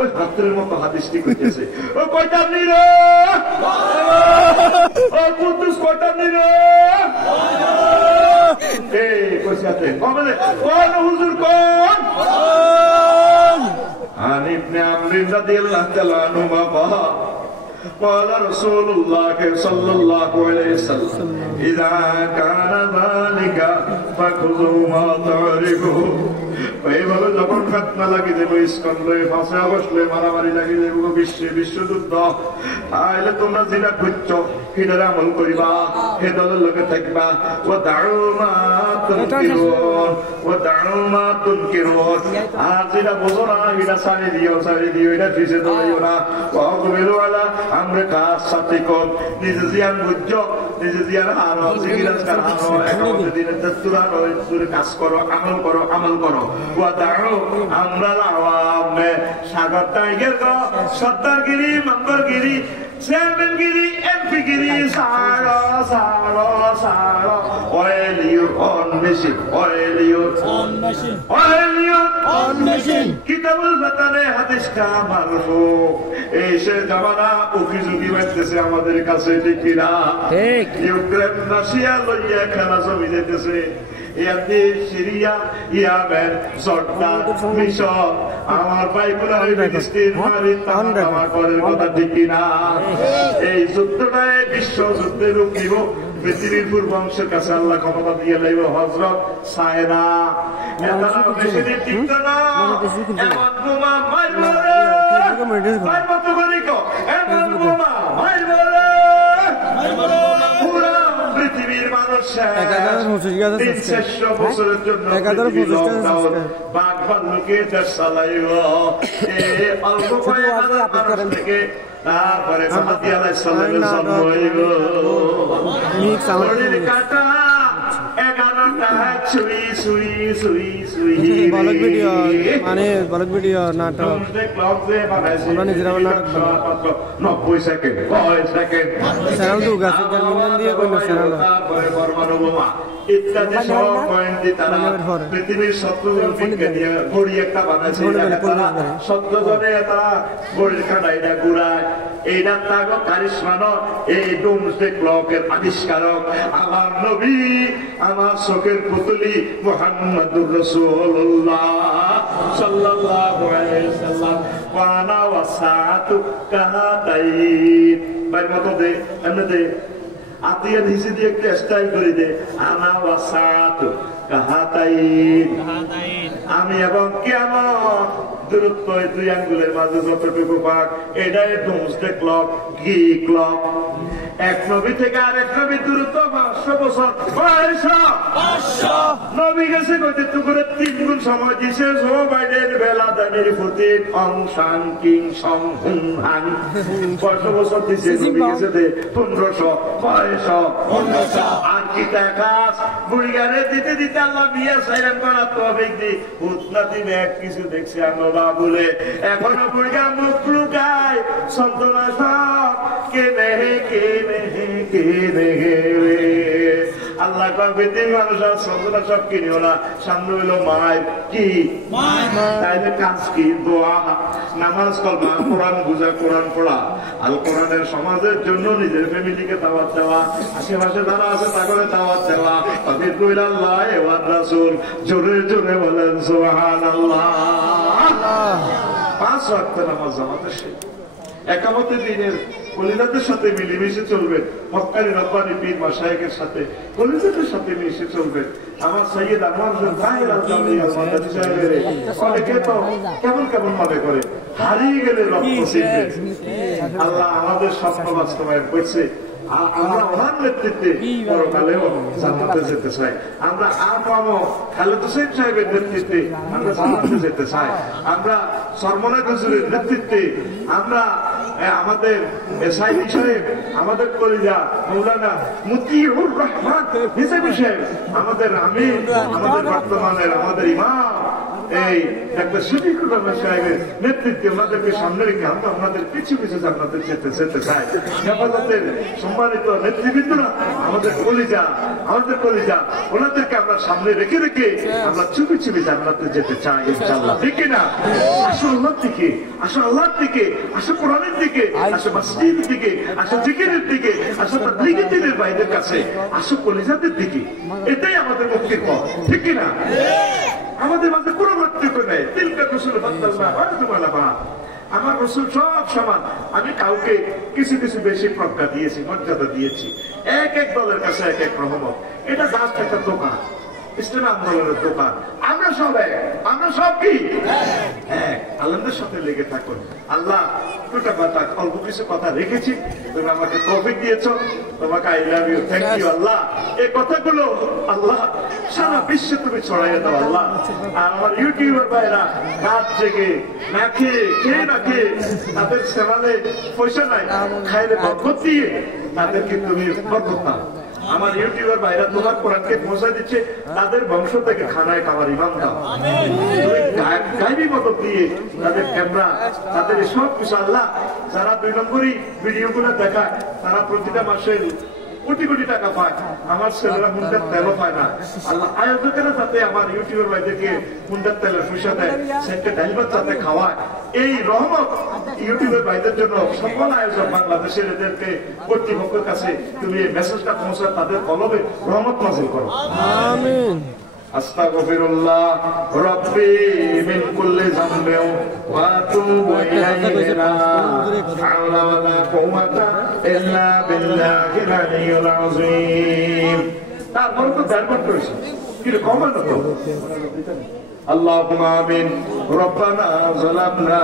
ওই হাতের মতো হাদিসটি করতেছে ও কইতাম নি রে কটা নিল এই কইসাতে কবে কোন হুজুর কোন عن ابن عمرو رضي الله تعالى عنهما قال رسول الله صلى الله عليه وسلم إذا كان ذلك فخذوا ما تعرفوا এইভাবে যখন ফেতনা লাগিয়ে দেবো স্কন্ধে ফাঁসে বসলে মারামারি লাগিয়ে দেবো বিশ্বযুদ্ধ তাহলে তোমরা যেটা খুঁজছ সেটার আমল করিবা হে দলের লোকে থাকবা ও দারুমা তুনকিরুন আর যেটা বোঝো না এটা ছাড়ি দিও এটা ফিসে দলাইও না বেরোয়ালা আমরা কাজ সাথে কম নিজে জিয়ান বুঝছ নিজে জিয়ান হারো জিগিরাজকার হারো একামতে দিনের তেত্তুরার কাজ করো আমল করো আমরা সাগর টাইগের সর্দারগিরি মঙ্গলগিরি চেয়ারম্যানগিরি এমপিগিরি সাড়ো অয়েল ইউর অন মেশিন কিতাবুল বাতানে হাদিস কা মারফু এই সে জামানা উকিঝুঁকি বাজতেছে আমাদের কাছে দেখি না ইউক্রেন রাশিয়া লইয়া খেলা জমি যেতেছে সিরিয়া ইয়ামেন জর্দান মিশর আমার ভাইগুলো ফিলিস্তিন আমার ঘরের কথা ঠিক না এই যুদ্ধটাই বিশ্ব যুদ্ধের রূপ নিব পৃথিবীর পূর্বাংশের কাছে আল্লাহ ক্ষমতা দিয়ে লাইব হযরত সায়না এতটা বেশি দিন টিকতো না এমন বোমা মারবে মারবে তো গরিক এমন বোমা মারবে পুরা পৃথিবীর মানুষ 300 বছরের জন্য বাঘ ভাল্লুকে দেশ চালাইব অল্প কয়েক থেকে তারপরে মাহাদি আলাইহিস সালামের জন্ম হইল কাটা 11টা সুই বলক ভিডিও নাটক আমরা নিজেরা নাটক 90 সেকেন্ড 6 সেকেন্ড চ্যানেল তো গাছে জার্মান দিয়ে কোন চ্যানেল তারপরে পরমাণু বোমা ইত্যাদি সব পয়েন্ট দিয়ে তারা পৃথিবীর 70 জনকে দিয়ে ঘড়ি একটা বানাইছে 70 জনে তারা ঘড়ির কাঁটাইটা ঘুরায় এইটা তাগো কারিশমানো এই ডোমসডে ক্লকের আবিষ্কারক আমার নবী আমার চোখের পুতুলি মুহাম্মদুর রাসূলুল্লাহ সাল্লাল্লাহু আলাইহি ওয়াসাল্লাম ওয়ানা ওয়াসাতু কাহাতাইন বাইর মতো দে এমনে আতিয়া দিছে দিয়ে একটা স্টাইল করে দে আনা ওয়াসাতু কাহাতাইন আমি এবং কিয়ামত দূরত্ব দুই আঙ্গুলের মাঝে যতটুকু পাক এটাই ডোমসডে ক্লক কি ক্লক এক নবী থেকে আরেক নবী দূরত্ব 500 বছর 500 নবী গেছে কত টুকুরে 3 গুণ সময় দিছে জো বাইডেন বেলা দামের প্রতি অংশান কিং সং হুং হাং 500 বছর দিছে নবী গেছে 1500 আর কি টাকাস বুড়িগারে দিতে দিতে আল্লাহ বিয়া সাইরান করা তৌফিক দি উতনা দিনে এক কিছু দেখছি আমরা বলে এখনো বুড়িগা মুখ লুকায় সন্তনা সব কে আল্লাহ পৃথিবী মানুষ আর সন্তনা সব কিনিও না সামনে হইল মায়ের কি তাইলে কাজ কি দোয়া নামাজ কলমা কোরআন বুঝা কোরআন পড়া আল কোরআনের সমাজের জন্য নিজের ফ্যামিলিকে দাওয়াত দেওয়া আশেপাশে যারা আছে তাদের দাওয়াত দেওয়া তাদের কইল আল্লাহ ওয়ার রাসূল জোরে জোরে বলেন সুবহানাল্লাহ 5 ওয়াক্ত নামাজ জামাতের সাথে একামতে দিনের কলিজাতের সাথে মিলেমিশে চলবেন মক্কারি রব্বানি পীর মাশায়েখের সাথে কলিজাতের সাথে মিশে চলবেন আমার সৈয়দ আমার তাহির আল-জামিয়া মাদানী সাহেবের অনেকে তো কেমন কেমন মনে করে হারিয়ে গেলে রক্ত ছিটবে আল্লাহ আমাদের স্বপ্ন বাস্তবায়ন করছে আমরা ওনার নেতৃত্বে পরকালেও জান্নাতে যেতে চাই আমরা আপামো খালেদ হোসেন সাহেবের নেতৃত্বে আমরা জান্নাতে যেতে চাই আমরা সরমনা হুজুরের নেতৃত্বে আমরা আমাদের সাইদি সাহেব আমাদের কলিজা মৌলানা মতিউর রহমান হিসাবি সাহেব আমাদের আমির আমাদের বর্তমানের আমাদের ইমাম এই ডাক্তার শফিকুর রহমান সাহেবের নেতৃত্বে ওনাদেরকে সামনে রেখে আমরা আপনাদের পিছু পিছু আপনাদের যেতে চাই। হেফাজতের সম্মানিত নেতৃবৃন্দরা আমাদের কলিজা ওনাদেরকে আমরা সামনে রেখে আমরা চুপি চুপি জান্নাতে যেতে চাই ইনশাআল্লাহ, ঠিক না? আসো আল্লাহর দিকে, আসো আল্লাহর দিকে, আসো কোরআনের দিকে, আসো মসজিদের দিকে, আসো জিকিরের দিকে, আসো তাবলীগের দিনের ভাইদের কাছে, আসো কলিজাদের দিকে। এটাই আমাদের মুক্তির পথ, ঠিক না? আমাদের মাঝে কোনো পার্থক্য নেই। তিলকা রাসূল বান্দাল্লাহ ওয়া আমার রাসূল সব সমান। আমি কাউকে কিছু কিছু বেশি প্রজ্ঞা দিয়েছি, মর্যাদা দিয়েছি। এক এক দলের কাছে এক এক রহমত। এটা জাস্ট একটা দোকান, ইসলামী আন্দোলনের দোকান। আমরা সব কি হ্যাঁ আল্লাহর সাথে লেগে থাকুন। আল্লাহ দুটা কথা, অল্প কিছু কথা রেখেছি, তুমি আমাকে তৌফিক দিয়েছো, তোমাকে I love you, thank you Allah. এই কথাগুলো আল্লাহ সারা বিশ্বে তুমি ছড়াইয়ে দাও আল্লাহ। আর আমার ইউটিউবার ভাইরা রাত জেগে না খেয়ে তাদের সেবালে পয়সা নাই, খাইলে বরকত দিয়ে তাদেরকে তুমি বরকত দাও। আমার ইউটিউবার ভাইরা তোমার কোরআনকে পৌঁছা দিচ্ছে, তাদের বংশ থেকে খানায় খাবার ইমাম দাও। গাইবি মতো দিয়ে তাদের ক্যামেরা, তাদের সব কিছু আল্লাহ। যারা 2 নম্বরই ভিডিও গুলো দেখায় তারা প্রতিটা মাসে কোটি কোটি টাকা পায়, আমার ছেলেরা মুন্ডার তেলও পায় না। আল্লাহ আয়োজকেরা যাতে আমার ইউটিউবের ভাইদেরকে মুন্ডার তেলের পয়সা দেয়, সেটা ডাইভার যাতে খাওয়ায়, এই রহমত ইউটিউবের ভাইদের জন্য সকল আয়োজক বাংলাদেশের এদেরকে কর্তৃপক্ষের কাছে তুমি এই মেসেজটা পৌঁছা, তাদের কলমে রহমত নাযিল করো। আমিন। আস্তাগফিরুল্লাহ রাব্বি মিন কুল্লি যামবিন ওয়া আতুবু ইলাইহি লা হাওলা ওয়ালা কুওয়াতা ইল্লা বিল্লাহিল আলিয়্যিল আযীম। তারপর তো দারবার করেছি, কি কমানো তো। আল্লাহুম্মা আমিন। রব্বানা যালামনা